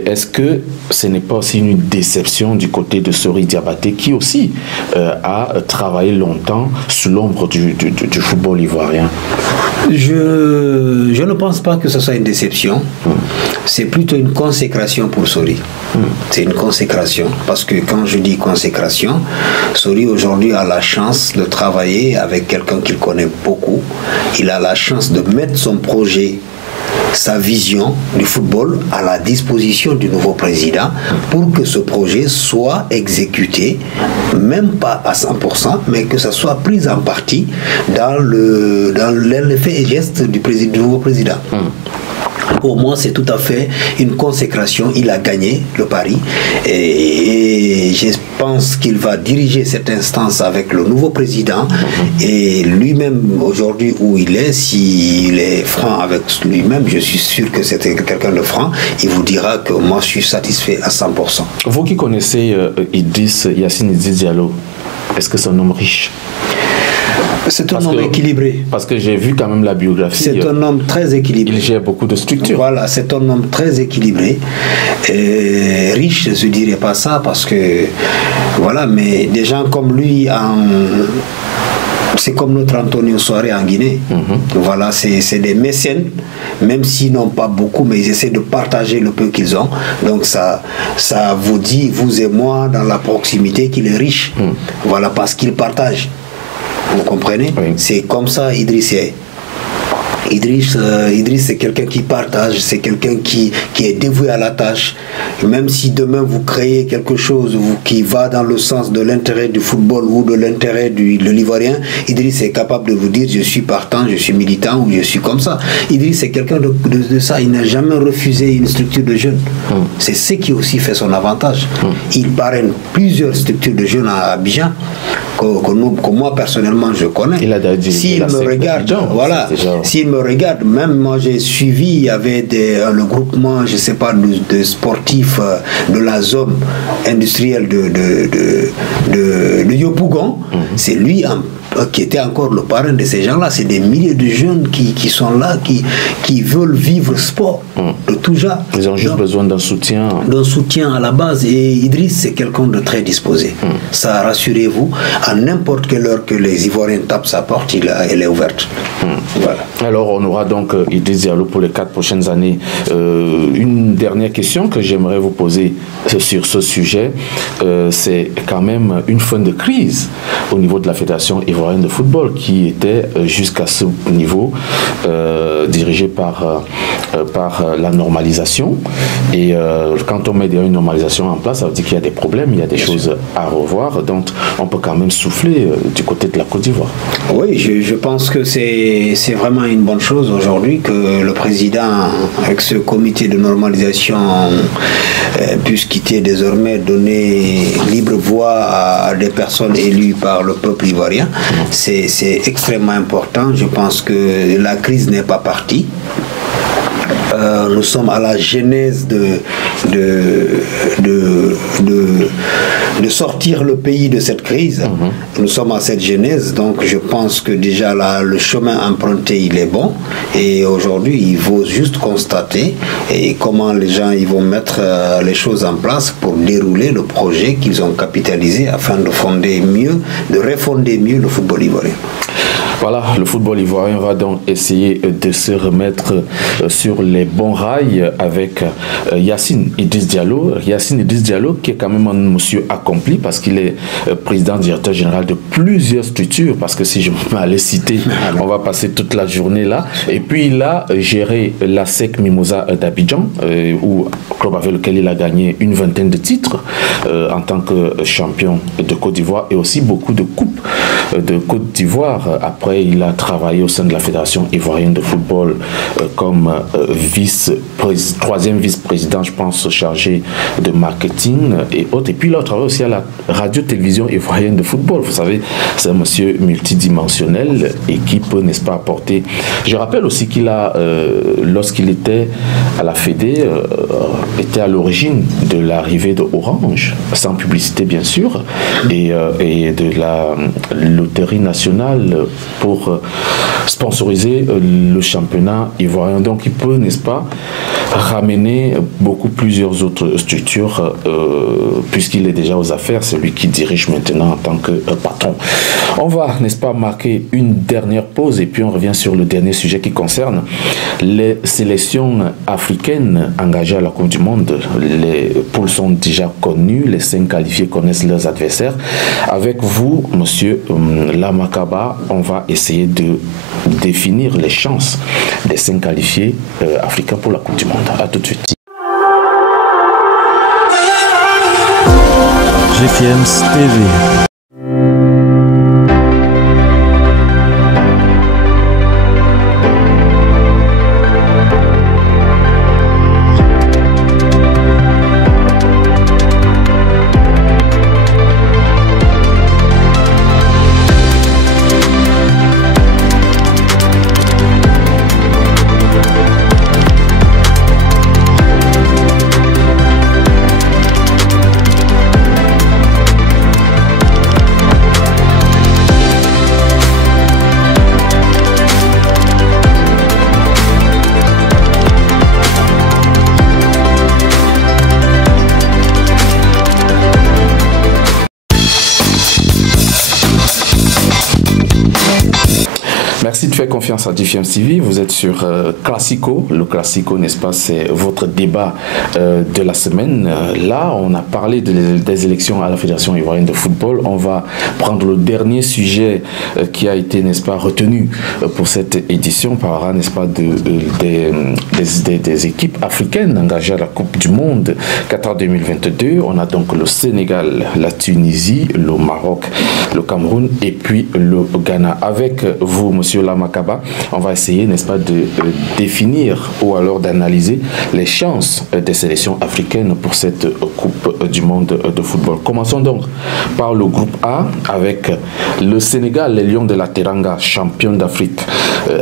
Est-ce que ce n'est pas aussi une déception du côté de Sori Diabaté, qui aussi a travaillé longtemps sous l'ombre du football ivoirien? Je ne pense pas que ce soit une déception. C'est plutôt une consécration pour Sori. C'est une consécration, parce que quand je dis consécration, Sori aujourd'hui a la chance de travailler avec quelqu'un qu'il connaît beaucoup. Il a la chance de mettre son projet, sa vision du football à la disposition du nouveau président pour que ce projet soit exécuté, même pas à 100%, mais que ça soit pris en partie dans l'effet et geste du nouveau président. Pour moi, c'est tout à fait une consécration. Il a gagné le pari, et je pense qu'il va diriger cette instance avec le nouveau président, et lui-même aujourd'hui où il est, s'il est franc avec lui-même, je suis sûr que c'est quelqu'un de franc, il vous dira que moi je suis satisfait à 100%. Vous qui connaissez Yacine Idriss Diallo, est-ce que c'est un homme riche? C'est un homme équilibré. Parce que j'ai vu quand même la biographie. C'est un homme très équilibré. Il gère beaucoup de structures. Voilà, c'est un homme très équilibré. Riche, je ne dirais pas ça, parce que voilà, mais des gens comme lui c'est comme notre Antonio Soare en Guinée. Voilà, c'est des mécènes, même s'ils n'ont pas beaucoup, mais ils essaient de partager le peu qu'ils ont. Donc ça vous dit, vous et moi, dans la proximité, qu'il est riche. Voilà, parce qu'il partage. Vous comprenez? Oui. C'est comme ça Idriss est. Idriss, c'est quelqu'un qui partage, c'est quelqu'un qui est dévoué à la tâche. Même si demain vous créez quelque chose qui va dans le sens de l'intérêt du football ou de l'intérêt de l'Ivoirien, Idriss est capable de vous dire je suis partant, je suis militant ou je suis comme ça. Idriss c'est quelqu'un de ça, il n'a jamais refusé une structure de jeunes. C'est ce qui aussi fait son avantage. Il parraine plusieurs structures de jeunes à Abidjan que moi personnellement je connais. S'il me regarde, voilà, s'il me regarde, même moi j'ai suivi, il y avait le groupement, je sais pas, de sportifs de la zone industrielle de Yopougon. C'est lui qui était encore le parrain de ces gens-là. C'est des milliers de jeunes qui sont là, qui veulent vivre sport de tout genre. Ils ont juste besoin d'un soutien. D'un soutien à la base. Et Idriss, c'est quelqu'un de très disposé. Ça, rassurez-vous, à n'importe quelle heure que les Ivoiriens tapent sa porte, elle est ouverte. Voilà. Alors, on aura donc Idriss Diallo pour les 4 prochaines années. Une dernière question que j'aimerais vous poser sur ce sujet, c'est quand même une fin de crise au niveau de la Fédération ivoirienne ivoirienne de football qui était jusqu'à ce niveau dirigée par la normalisation. Et quand on met une normalisation en place, ça veut dire qu'il y a des problèmes, il y a des choses à revoir. Donc on peut quand même souffler du côté de la Côte d'Ivoire. Oui, je pense que c'est vraiment une bonne chose aujourd'hui que le président, avec ce comité de normalisation, puisse quitter désormais, donner libre voix à des personnes élues par le peuple ivoirien. C'est extrêmement important. Je pense que la crise n'est pas partie. Nous sommes à la genèse de sortir le pays de cette crise. Nous sommes à cette genèse, donc je pense que déjà là, le chemin emprunté, il est bon. Et aujourd'hui, il faut juste constater comment les gens ils vont mettre les choses en place pour dérouler le projet qu'ils ont capitalisé afin de refonder mieux le football ivoirien. Voilà, le football ivoirien va donc essayer de se remettre sur les bons rails avec Yacine Idriss Diallo. Yacine Idriss Diallo qui est quand même un monsieur accompli parce qu'il est président directeur général de plusieurs structures, parce que si je m'allais citer, on va passer toute la journée là. Et puis il a géré la SEC Mimosa d'Abidjan, club avec lequel il a gagné une vingtaine de titres en tant que champion de Côte d'Ivoire et aussi beaucoup de coupes de Côte d'Ivoire. Après, il a travaillé au sein de la Fédération ivoirienne de football comme troisième vice-président, je pense, chargé de marketing et autres. Et puis, il a travaillé aussi à la radio-télévision ivoirienne de football. Vous savez, c'est un monsieur multidimensionnel et qui peut, n'est-ce pas, apporter... Je rappelle aussi qu'il a, lorsqu'il était à la Fédé, était à l'origine de l'arrivée de Orange, sans publicité bien sûr, et de la loterie nationale pour sponsoriser le championnat ivoirien. Donc il peut, n'est-ce pas, ramener plusieurs autres structures puisqu'il est déjà aux affaires, c'est lui qui dirige maintenant en tant que patron. On va, n'est-ce pas, marquer une dernière pause et puis on revient sur le dernier sujet qui concerne les sélections africaines engagées à la Coupe du Monde. Les poules sont déjà connues, les 5 qualifiés connaissent leurs adversaires. Avec vous, monsieur Lamakaba, on va essayer de définir les chances des 5 qualifiés africains pour la Coupe du Monde. A tout de suite. GFM TV. Merci de faire confiance à GFM TV. Vous êtes sur Classico. Le Classico, n'est-ce pas, c'est votre débat de la semaine. Là, on a parlé des élections à la Fédération ivoirienne de football. On va prendre le dernier sujet qui a été, n'est-ce pas, retenu pour cette édition. On parlera, n'est-ce pas, des équipes africaines engagées à la Coupe du Monde Qatar 2022. On a donc le Sénégal, la Tunisie, le Maroc, le Cameroun et puis le Ghana. Avec vous, monsieur Lamakaba, on va essayer, n'est-ce pas, de définir ou alors d'analyser les chances des sélections africaines pour cette Coupe du Monde de football. Commençons donc par le groupe A avec le Sénégal, les Lions de la Teranga, champions d'Afrique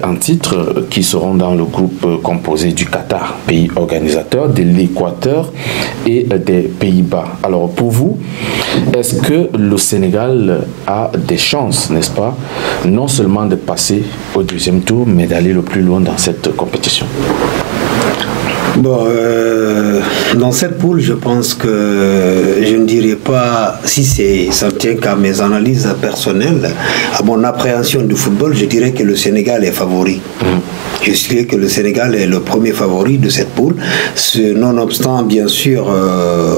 en titre, qui seront dans le groupe composé du Qatar, pays organisateur, de l'Équateur et des Pays-Bas. Alors pour vous, est-ce que le Sénégal a des chances, n'est-ce pas, non seulement de passer au deuxième tour, mais d'aller le plus loin dans cette compétition? Bon, dans cette poule, je pense que je ne dirais pas, si ça ne tient qu'à mes analyses personnelles, à mon appréhension du football, je dirais que le Sénégal est favori. Je dirais que le Sénégal est le premier favori de cette poule, nonobstant bien sûr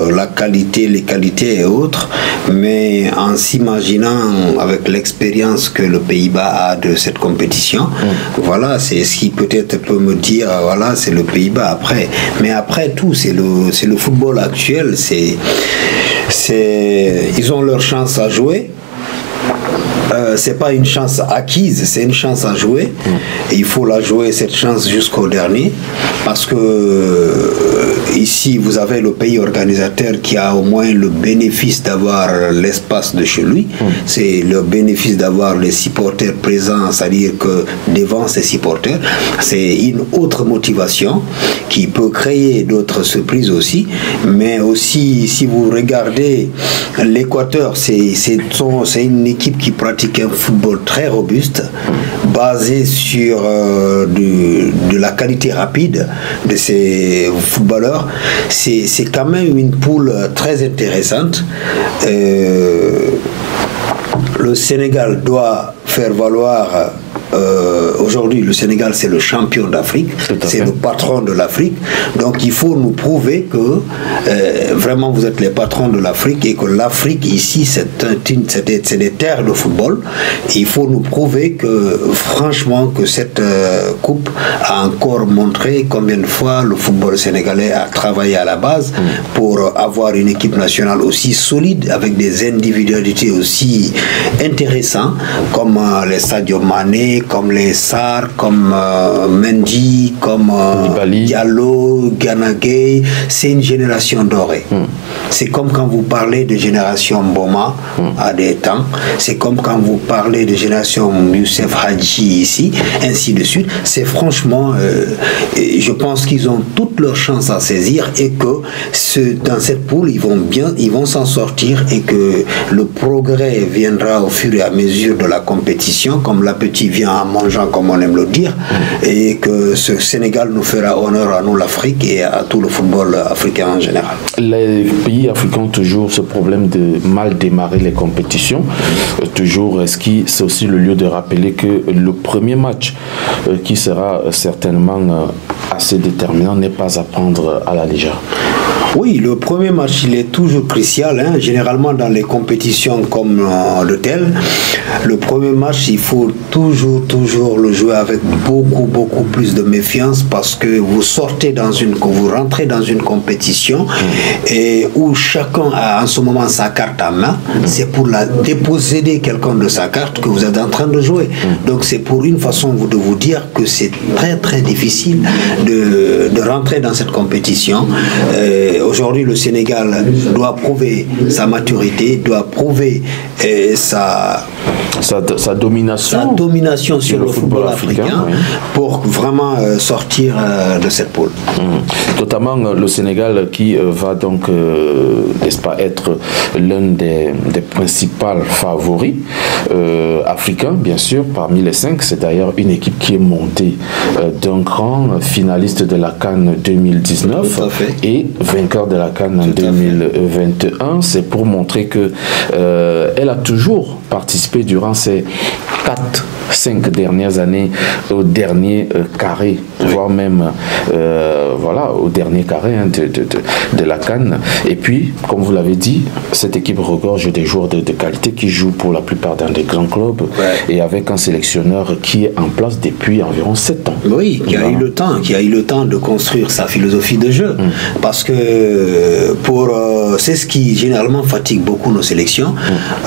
les qualités et autres, mais en s'imaginant avec l'expérience que le Pays-Bas a de cette compétition, voilà, c'est ce qui peut-être peut me dire, voilà, c'est le Pays-Bas après. Mais après tout, c'est le football actuel, ils ont leur chance à jouer. C'est pas une chance acquise, c'est une chance à jouer. Et il faut la jouer, cette chance, jusqu'au dernier. Parce que ici, vous avez le pays organisateur qui a au moins le bénéfice d'avoir l'espace de chez lui. C'est le bénéfice d'avoir les supporters présents, c'est-à-dire que devant ces supporters, c'est une autre motivation qui peut créer d'autres surprises aussi. Mais aussi, si vous regardez l'Équateur, c'est une équipe qui pratique un football très robuste, basé sur de la qualité rapide de ces footballeurs. C'est quand même une poule très intéressante. Le Sénégal doit faire valoir aujourd'hui, le Sénégal, c'est le champion d'Afrique, c'est le patron de l'Afrique. Donc, il faut nous prouver que vraiment vous êtes les patrons de l'Afrique et que l'Afrique, ici, c'est des terres de football. Et il faut nous prouver que, franchement, que cette coupe a encore montré combien de fois le football sénégalais a travaillé à la base pour avoir une équipe nationale aussi solide, avec des individualités aussi intéressantes, comme les Sadio Mané, comme les Sarr, comme Mendy, comme Diallo, Gana Gueye. C'est une génération dorée. C'est comme quand vous parlez de génération Boma à des temps, c'est comme quand vous parlez de génération Youssef Hadji ici, ainsi de suite. C'est franchement, je pense qu'ils ont toutes leurs chances à saisir et que dans cette poule, ils vont s'en sortir et que le progrès viendra au fur et à mesure de la compétition, comme l'appétit vient en mangeant, comme on aime le dire, et que ce Sénégal nous fera honneur à nous, l'Afrique, et à tout le football africain en général. Les pays africains ont toujours ce problème de mal démarrer les compétitions. Toujours, c'est aussi le lieu de rappeler que le premier match qui sera certainement assez déterminant n'est pas à prendre à la légère. Oui, le premier match, il est toujours crucial. Généralement, dans les compétitions comme de telles, le premier match, il faut toujours le jouer avec beaucoup plus de méfiance, parce que vous rentrez dans une compétition et où chacun a en ce moment sa carte en main. C'est pour la déposséder quelqu'un de sa carte que vous êtes en train de jouer. Donc, c'est pour une façon de vous dire que c'est très difficile de rentrer dans cette compétition. Aujourd'hui, le Sénégal doit prouver sa maturité, doit prouver sa domination sur le football africain pour vraiment sortir de cette poule. Notamment le Sénégal qui va donc, n'est-ce pas, être l'un des principaux favoris africains, bien sûr, parmi les 5. C'est d'ailleurs une équipe qui est montée d'un cran, finaliste de la CAN 2019 et vainqueur de la CAN en 2021. C'est pour montrer que elle a toujours participé durant ces 4-5 dernières années au dernier carré, voire même au dernier carré de la CAN. Et puis, comme vous l'avez dit, cette équipe regorge des joueurs de qualité qui jouent pour la plupart dans des grands clubs et avec un sélectionneur qui est en place depuis environ 7 ans. Oui, qui a eu le temps de construire sa philosophie de jeu. Parce que c'est ce qui généralement fatigue beaucoup nos sélections.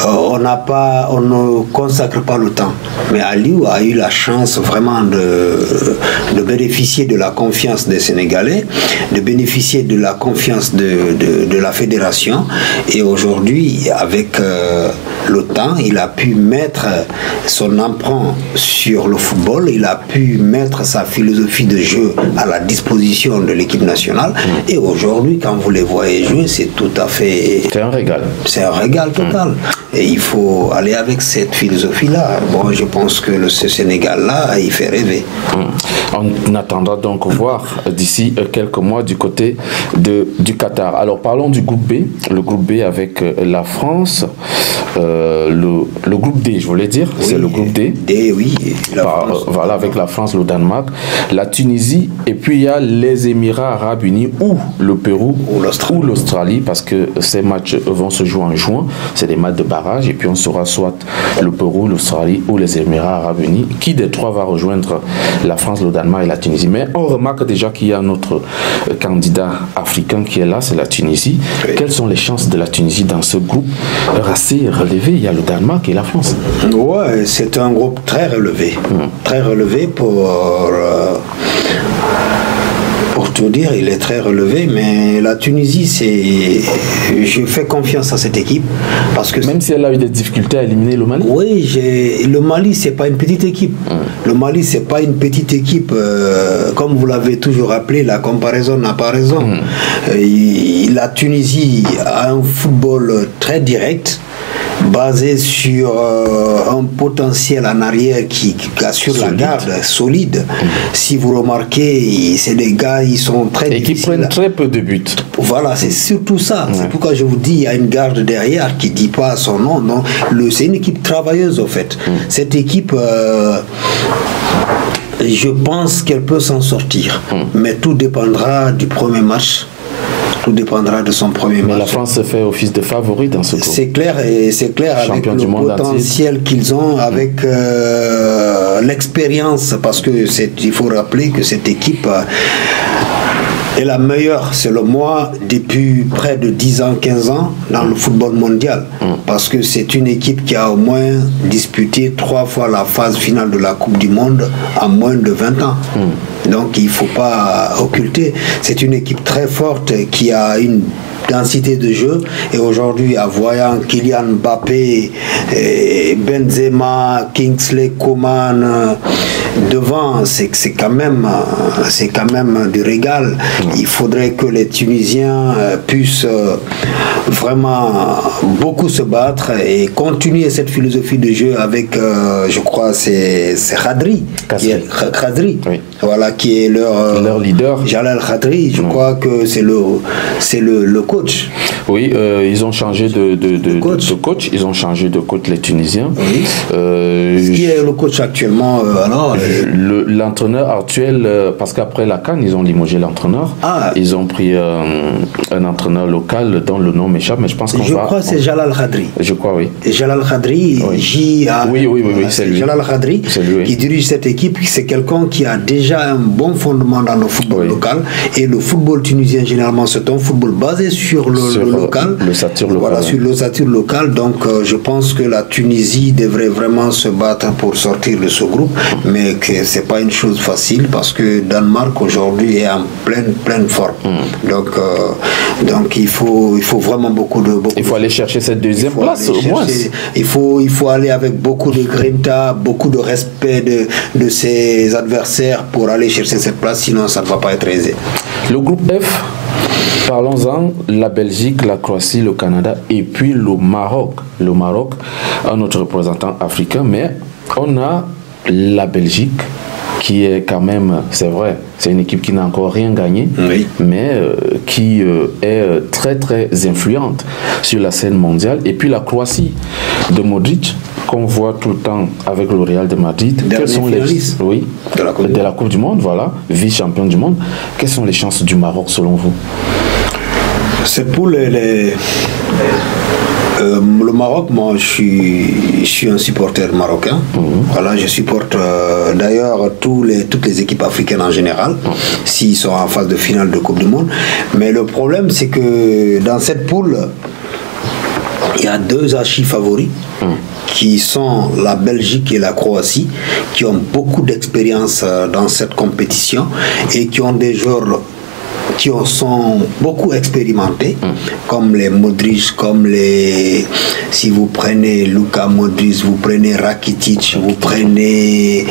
On ne consacre pas le temps. Mais Aliou a eu la chance vraiment de bénéficier de la confiance des Sénégalais, de bénéficier de la confiance de la fédération. Et aujourd'hui, avec le temps, il a pu mettre son empreinte sur le football, il a pu mettre sa philosophie de jeu à la disposition de l'équipe nationale. Et aujourd'hui, quand vous les voyez jouer, c'est tout à fait... C'est un régal. C'est un régal total. Et il faut aller avec cette philosophie-là. Bon, je pense que ce Sénégal-là, il fait rêver. On attendra donc voir d'ici quelques mois du côté du Qatar. Alors parlons du groupe B. Le groupe B avec la France, le groupe D, je voulais dire, oui, c'est le groupe D. D, oui. Voilà, avec la France, le Danemark, la Tunisie, et puis il y a les Émirats Arabes Unis ou le Pérou ou l'Australie, parce que ces matchs vont se jouer en juin. C'est des matchs de barrage, et puis on saura soit le Pérou, l'Australie ou les Émirats Arabes Unis. Qui des trois va rejoindre la France, le Danemark et la Tunisie? Mais on remarque déjà qu'il y a un autre candidat africain qui est là, c'est la Tunisie. Oui. Quelles sont les chances de la Tunisie dans ce groupe assez relevé? Il y a le Danemark et la France. Ouais, c'est un groupe très relevé. Très relevé pour tout dire, il est très relevé, mais la Tunisie, je fais confiance à cette équipe parce que même si elle a eu des difficultés à éliminer le Mali. Oui, le Mali, c'est pas une petite équipe. Le Mali, c'est pas une petite équipe. Comme vous l'avez toujours rappelé, la comparaison n'a pas raison. La Tunisie a un football très direct, basé sur un potentiel en arrière qui assure la garde solide. Si vous remarquez, c'est des gars, ils sont très et qui prennent très peu de buts. Voilà, c'est surtout ça. C'est pourquoi je vous dis, il y a une garde derrière qui ne dit pas son nom. Non. C'est une équipe travailleuse, au fait. Cette équipe... je pense qu'elle peut s'en sortir. Mais tout dépendra du premier match. Tout dépendra de son premier match. Mais la France se fait office de favori dans ce groupe. C'est clair, et c'est clair avec le potentiel qu'ils ont, avec l'expérience, parce que il faut rappeler que cette équipe est la meilleure, selon moi, depuis près de 10 ans, 15 ans dans le football mondial. Parce que c'est une équipe qui a au moins disputé 3 fois la phase finale de la Coupe du Monde en moins de 20 ans. Donc il ne faut pas occulter. C'est une équipe très forte qui a une densité de jeu, et aujourd'hui, en voyant Kylian Mbappé, Benzema, Kingsley Coman devant, c'est quand même du régal. Il faudrait que les Tunisiens puissent vraiment beaucoup se battre et continuer cette philosophie de jeu avec, je crois, c'est Khadri, oui. Voilà, qui est leur leader. Jalal Khadri, je crois que c'est le coach. Oui, ils ont changé de coach. Ils ont changé de coach, les Tunisiens. Oui. Qui est le coach actuellement alors l'entraîneur actuel, parce qu'après la CAN, ils ont limogé l'entraîneur. Ils ont pris un entraîneur local dont le nom m'échappe, mais je pense qu'on Je crois que c'est Jalal Khadri. Je crois, oui. Et Jalal Khadri, oui, c'est lui. Jalal Khadri qui dirige cette équipe. C'est quelqu'un qui a déjà un bon fondement dans le football local. Et le football tunisien, généralement, c'est un football basé sur le local. L'ossature locale. Voilà, sur l'ossature locale. Donc, je pense que la Tunisie devrait vraiment se battre pour sortir de ce groupe, mais que c'est pas une chose facile parce que Danemark aujourd'hui est en pleine forme. Donc, il faut vraiment il faut aller chercher cette deuxième place au moins. Il faut aller avec beaucoup de grinta, beaucoup de respect de ses adversaires pour aller chercher cette place, sinon ça ne va pas être aisé. Le groupe F, parlons-en, la Belgique, la Croatie, le Canada et puis le Maroc. Le Maroc, un autre représentant africain, mais on a la Belgique qui est quand même, c'est vrai, c'est une équipe qui n'a encore rien gagné, mais qui est très très influente sur la scène mondiale. Et puis la Croatie de Modric, qu'on voit tout le temps avec le Real de Madrid. Quelles sont les de la Coupe du Monde, voilà, vice-champion du monde. Quelles sont les chances du Maroc selon vous? C'est pour le Maroc, moi je suis un supporter marocain. Voilà, je supporte d'ailleurs toutes les équipes africaines en général, s'ils sont en phase de finale de Coupe du Monde. Mais le problème, c'est que dans cette poule, il y a 2 archi-favoris qui sont la Belgique et la Croatie, qui ont beaucoup d'expérience dans cette compétition et qui ont des joueurs qui sont beaucoup expérimentés, comme les Modric, comme les... Si vous prenez Luka Modric, vous prenez Rakitic, vous prenez...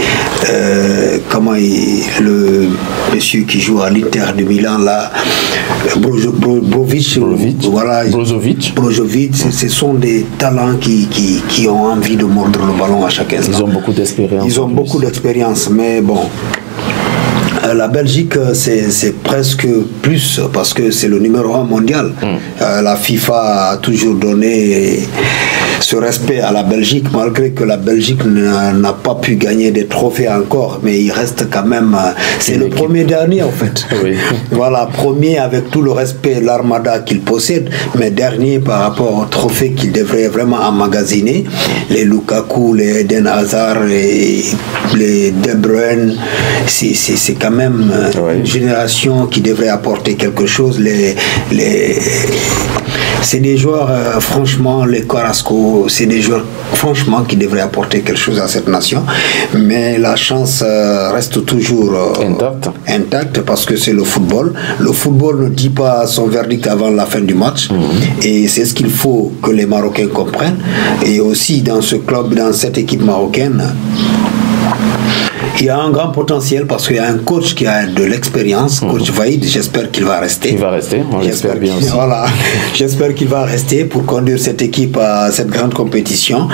le monsieur qui joue à l'Inter de Milan, là, Brozovic, voilà, Brozovic, ce sont des talents qui ont envie de mordre le ballon à chaque instant. Ils ont beaucoup d'expérience. Ils ont beaucoup d'expérience, mais bon... La Belgique, c'est presque plus parce que c'est le numéro 1 mondial. La FIFA a toujours donné ce respect à la Belgique, malgré que la Belgique n'a pas pu gagner des trophées encore, mais il reste quand même... C'est le premier dernier en fait. Oui. Voilà, premier avec tout le respect, l'armada qu'il possède, mais dernier par rapport aux trophées qu'il devrait vraiment emmagasiner. Les Lukaku, les Eden Hazard, les De Bruyne, c'est quand même une génération qui devrait apporter quelque chose. C'est des joueurs, franchement, les Carrasco, c'est des joueurs, franchement, qui devraient apporter quelque chose à cette nation. Mais la chance reste toujours intacte parce que c'est le football. Le football ne dit pas son verdict avant la fin du match. Et c'est ce qu'il faut que les Marocains comprennent. Et aussi, dans ce club, dans cette équipe marocaine, il y a un grand potentiel parce qu'il y a un coach qui a de l'expérience, coach Vaïd, j'espère qu'il va rester. Il va rester, on l'espère bien aussi. Voilà, j'espère qu'il va rester pour conduire cette équipe à cette grande compétition.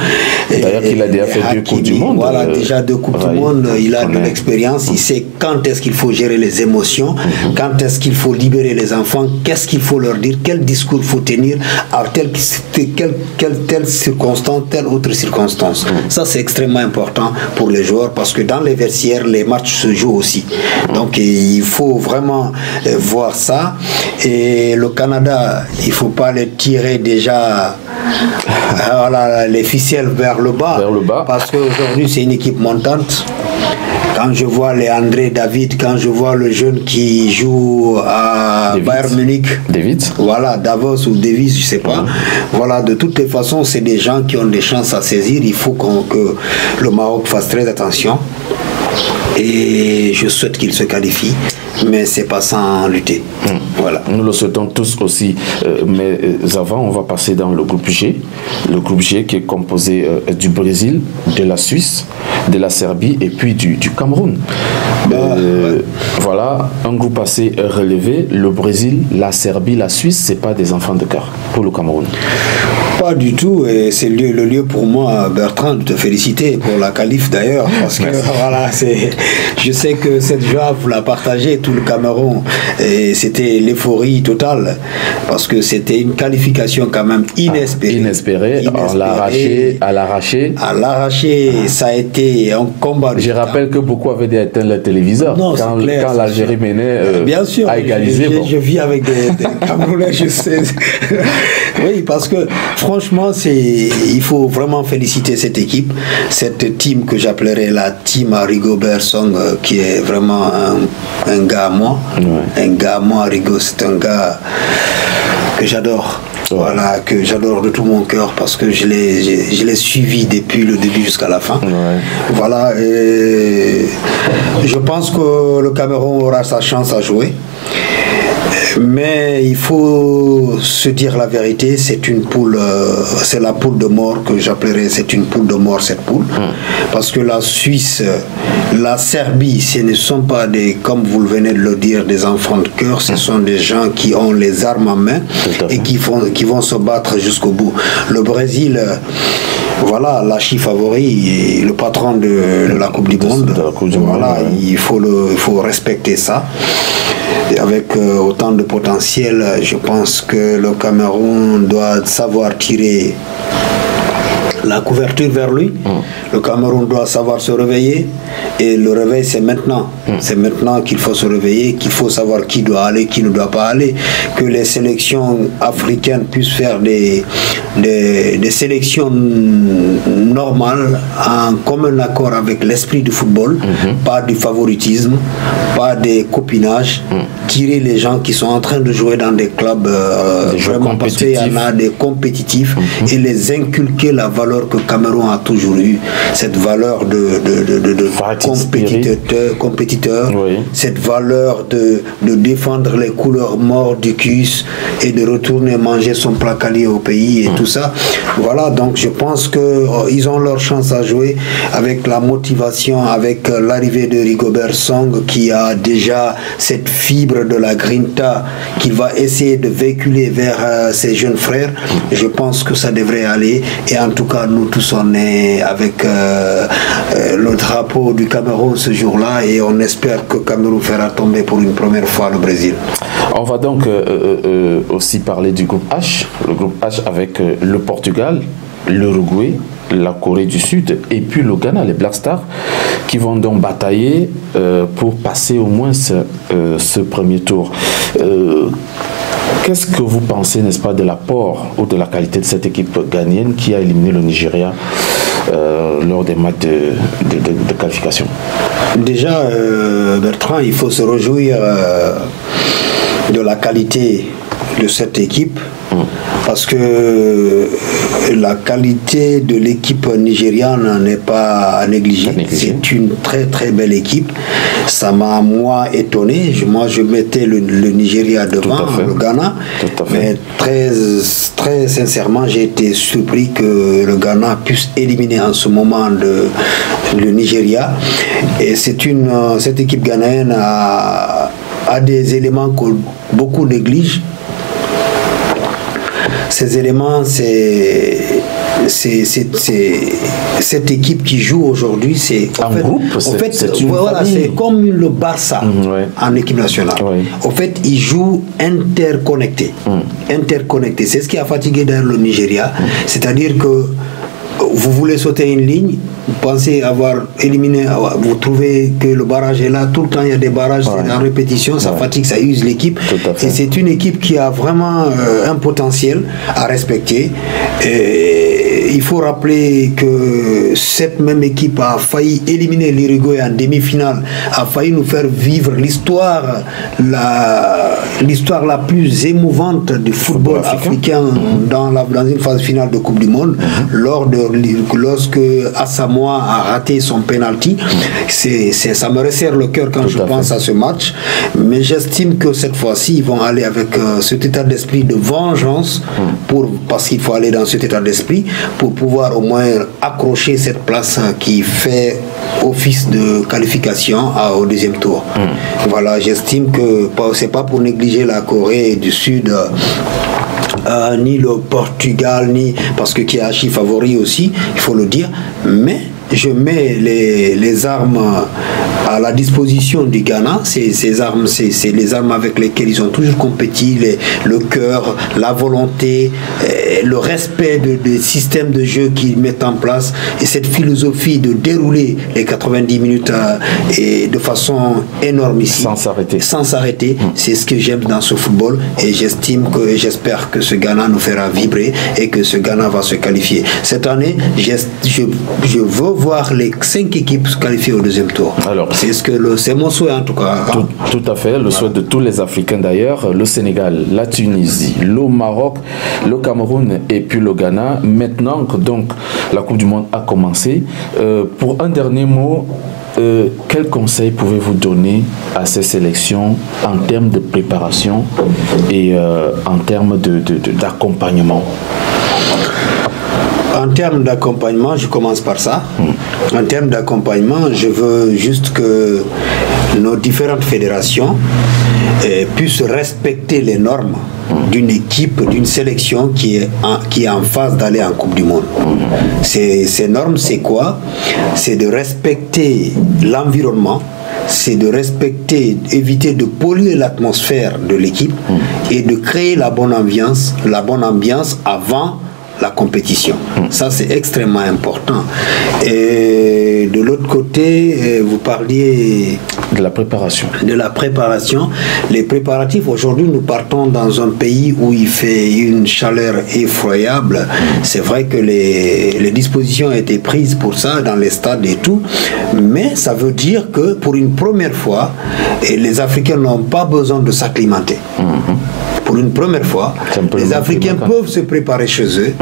D'ailleurs, il a déjà fait 2 Coupes du Monde. Voilà, déjà 2 Coupes du Monde, il a de l'expérience, il sait quand est-ce qu'il faut gérer les émotions, quand est-ce qu'il faut libérer les enfants, qu'est-ce qu'il faut leur dire, quel discours il faut tenir à telle circonstance, telle autre circonstance. Ça, c'est extrêmement important pour les joueurs parce que dans les vestiaires, les matchs se jouent aussi. Donc il faut vraiment voir ça. Et le Canada, il ne faut pas les tirer déjà les ficelles vers le bas. Parce qu'aujourd'hui, c'est une équipe montante. Quand je vois les André David, quand je vois le jeune qui joue à Bayern Munich, voilà, Davos ou Davis, je ne sais pas. Voilà, de toutes les façons, c'est des gens qui ont des chances à saisir. Il faut que le Maroc fasse très attention. Et je souhaite qu'il se qualifie, mais c'est pas sans lutter. Voilà. Nous le souhaitons tous aussi. Mais avant, on va passer dans le groupe G. Le groupe G qui est composé du Brésil, de la Suisse, de la Serbie et puis du Cameroun. Voilà, un groupe assez relevé. Le Brésil, la Serbie, la Suisse, c'est pas des enfants de cœur pour le Cameroun. Pas du tout, et c'est le lieu pour moi, Bertrand, de te féliciter pour la qualif d'ailleurs, parce que voilà, je sais que cette joie, vous la partagez, tout le Cameroun, et c'était l'euphorie totale, parce que c'était une qualification quand même inespérée. À l'arraché, ça a été un combat. Je rappelle que beaucoup avaient éteint le téléviseur quand l'Algérie menait bien sûr, à égaliser. Je vis avec des Camerounais, je sais. Oui, parce que franchement, il faut vraiment féliciter cette équipe, cette team que j'appellerais la team Arrigo Bersong, qui est vraiment un gars à moi. Un gars à moi, Arrigo, c'est un gars que j'adore. Voilà, que j'adore de tout mon cœur parce que je l'ai suivi depuis le début jusqu'à la fin. Voilà, et je pense que le Cameroun aura sa chance à jouer. Mais il faut se dire la vérité, c'est une poule, c'est la poule de mort que j'appellerais, c'est une poule de mort cette poule. Parce que la Suisse, la Serbie, ce ne sont pas des, comme vous le venez de le dire, des enfants de cœur, ce sont des gens qui ont les armes en main et qui vont se battre jusqu'au bout. Le Brésil, voilà, l'archi favori, le patron de la Coupe du Monde. Voilà, il faut respecter ça. Et avec autant de potentiel, je pense que le Cameroun doit savoir tirer la couverture vers lui. Le Cameroun doit savoir se réveiller et le réveil c'est maintenant. C'est maintenant qu'il faut se réveiller, qu'il faut savoir qui doit aller, qui ne doit pas aller, que les sélections africaines puissent faire des sélections normales en commun accord avec l'esprit du football, pas du favoritisme, pas des copinages, tirer les gens qui sont en train de jouer dans des clubs vraiment parce qu'il y en a des compétitifs et les inculquer la valeur valeur que Cameroun a toujours eu, cette valeur de compétiteur, oui. Cette valeur de défendre les couleurs mordicus et de retourner manger son plat quali au pays et tout ça. Voilà, donc je pense qu'ils ont leur chance à jouer avec la motivation, avec l'arrivée de Rigobert Song qui a déjà cette fibre de la grinta qu'il va essayer de véhiculer vers ses jeunes frères. Je pense que ça devrait aller et en tout cas nous tous on est avec le drapeau du Cameroun ce jour-là et on espère que Cameroun fera tomber pour une première fois le Brésil. On va donc aussi parler du groupe H, le groupe H avec le Portugal, l'Uruguay, la Corée du Sud et puis le Ghana, les Black Stars, qui vont donc batailler pour passer au moins ce premier tour. Qu'est-ce que vous pensez, n'est-ce pas, de l'apport ou de la qualité de cette équipe ghanéenne qui a éliminé le Nigeria lors des matchs de qualification? Déjà, Bertrand, il faut se réjouir de la qualité de cette équipe parce que la qualité de l'équipe nigériane n'est pas à négliger. C'est une très très belle équipe. Ça m'a moi étonné. Moi je mettais le Nigeria devant le Ghana. Mais très sincèrement j'ai été surpris que le Ghana puisse éliminer en ce moment le Nigeria. Et cette équipe ghanéenne a des éléments que beaucoup négligent. Ces éléments, c'est cette équipe qui joue aujourd'hui, c'est comme le Barça en équipe nationale. Au fait, ils jouent interconnectés. Interconnectés. C'est ce qui a fatigué d'ailleurs le Nigeria. C'est-à-dire que vous voulez sauter une ligne, vous pensez avoir éliminé, vous trouvez que le barrage est là, tout le temps il y a des barrages en répétition, ça fatigue, ça use l'équipe. Et c'est une équipe qui a vraiment un potentiel à respecter. Et il faut rappeler que cette même équipe a failli éliminer l'Uruguay en demi-finale, a failli nous faire vivre l'histoire la plus émouvante du football africain dans une phase finale de Coupe du Monde, lorsque Asamoah a raté son penalty. Ça me resserre le cœur quand je pense à ce match, mais j'estime que cette fois-ci ils vont aller avec cet état d'esprit de vengeance parce qu'il faut aller dans cet état d'esprit pour pouvoir au moins accrocher cette place qui fait office de qualification au deuxième tour. Voilà, j'estime que c'est pas pour négliger la Corée du Sud ni le Portugal, parce que qui est archi favori aussi, il faut le dire, mais je mets les armes à la disposition du Ghana. Ces armes, c'est les armes avec lesquelles ils ont toujours compéti, le cœur, la volonté, le respect des systèmes de jeu qu'ils mettent en place et cette philosophie de dérouler les 90 minutes et de façon énorme ici. Sans s'arrêter. C'est ce que j'aime dans ce football et j'espère que ce Ghana nous fera vibrer et que ce Ghana va se qualifier. Cette année, je veux voir les 5 équipes se qualifier au deuxième tour. Alors, c'est mon souhait en tout cas. Tout à fait, le souhait de tous les Africains d'ailleurs. Le Sénégal, la Tunisie, le Maroc, le Cameroun et puis le Ghana. Maintenant que donc la Coupe du Monde a commencé, pour un dernier mot, quel conseil pouvez-vous donner à ces sélections en termes de préparation et en termes d'accompagnement? En termes d'accompagnement, je commence par ça. En termes d'accompagnement, je veux juste que nos différentes fédérations puissent respecter les normes d'une équipe, d'une sélection qui est en phase d'aller en Coupe du Monde. Ces normes, c'est quoi? C'est de respecter l'environnement, c'est de éviter de polluer l'atmosphère de l'équipe et de créer la bonne ambiance avant la compétition. Ça, c'est extrêmement important. Et de l'autre côté, vous parliez de la préparation. Les préparatifs, aujourd'hui, nous partons dans un pays où il fait une chaleur effroyable. C'est vrai que les dispositions ont été prises pour ça dans les stades et tout, mais ça veut dire que pour une première fois, les Africains n'ont pas besoin de s'acclimater. Pour pour une première fois, les Africains peuvent se préparer chez eux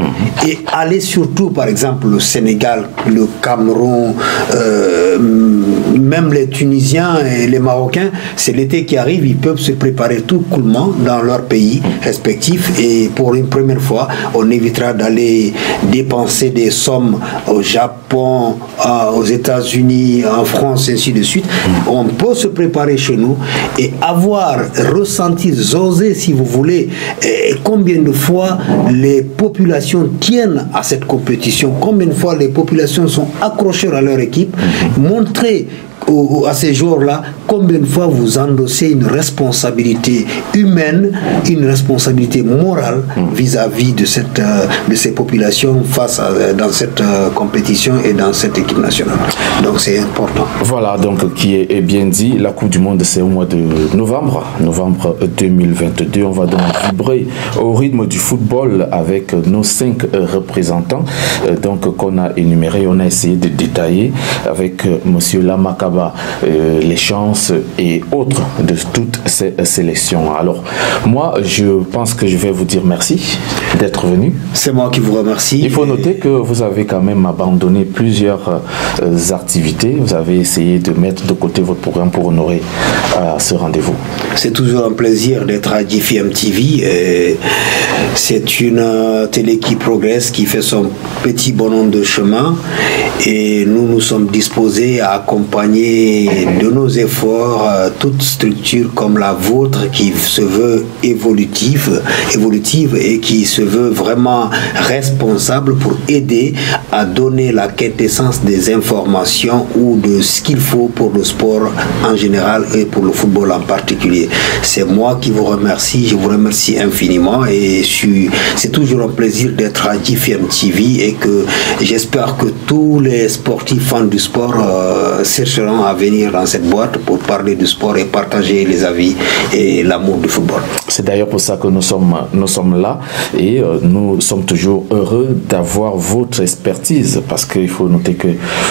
et aller surtout, par exemple, le Sénégal, le Cameroun, même les Tunisiens et les Marocains, c'est l'été qui arrive, ils peuvent se préparer tout coolement dans leur pays respectifs et pour une première fois, on évitera d'aller dépenser des sommes au Japon, aux États-Unis, en France, ainsi de suite. On peut se préparer chez nous et avoir ressenti, oser si vous voulez, combien de fois les populations tiennent à cette compétition, combien de fois les populations sont accrochées à leur équipe, montrer à ces jours-là, combien de fois vous endossez une responsabilité humaine, une responsabilité morale vis-à-vis de ces populations dans cette compétition et dans cette équipe nationale. Donc c'est important. Voilà, donc qui est bien dit, la Coupe du Monde c'est au mois de novembre 2022. On va donc vibrer au rythme du football avec nos 5 représentants donc qu'on a énumérés. On a essayé de détailler avec monsieur Lamakaba les chances et autres de toutes ces sélections. Alors, moi, je pense que je vais vous dire merci d'être venu. C'est moi qui vous remercie. Il faut noter que vous avez quand même abandonné plusieurs activités. Vous avez essayé de mettre de côté votre programme pour honorer ce rendez-vous. C'est toujours un plaisir d'être à JFM TV. C'est une télé qui progresse, qui fait son petit bonhomme de chemin. Et nous sommes disposés à accompagner de nos efforts toute structure comme la vôtre qui se veut évolutive et qui se veut vraiment responsable pour aider à donner la quintessence des informations ou de ce qu'il faut pour le sport en général et pour le football en particulier. C'est moi qui vous remercie, je vous remercie infiniment et c'est toujours un plaisir d'être à JFM TV et que j'espère que tous les sportifs fans du sport chercheront à venir dans cette boîte pour parler du sport et partager les avis et l'amour du football. C'est d'ailleurs pour ça que nous sommes là et nous sommes toujours heureux d'avoir votre expertise parce qu'il faut noter que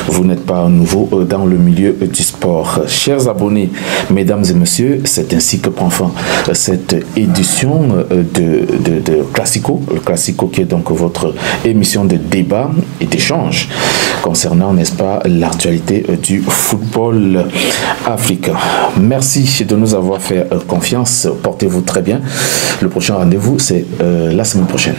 vous n'êtes pas nouveau dans le milieu du sport. Chers abonnés, mesdames et messieurs, c'est ainsi que prend fin cette édition de Classico, le Classico qui est donc votre émission de débat et d'échange concernant, n'est-ce pas, l'actualité du football africain. Merci de nous avoir fait confiance. Portez-vous très bien. Le prochain rendez-vous, c'est la semaine prochaine.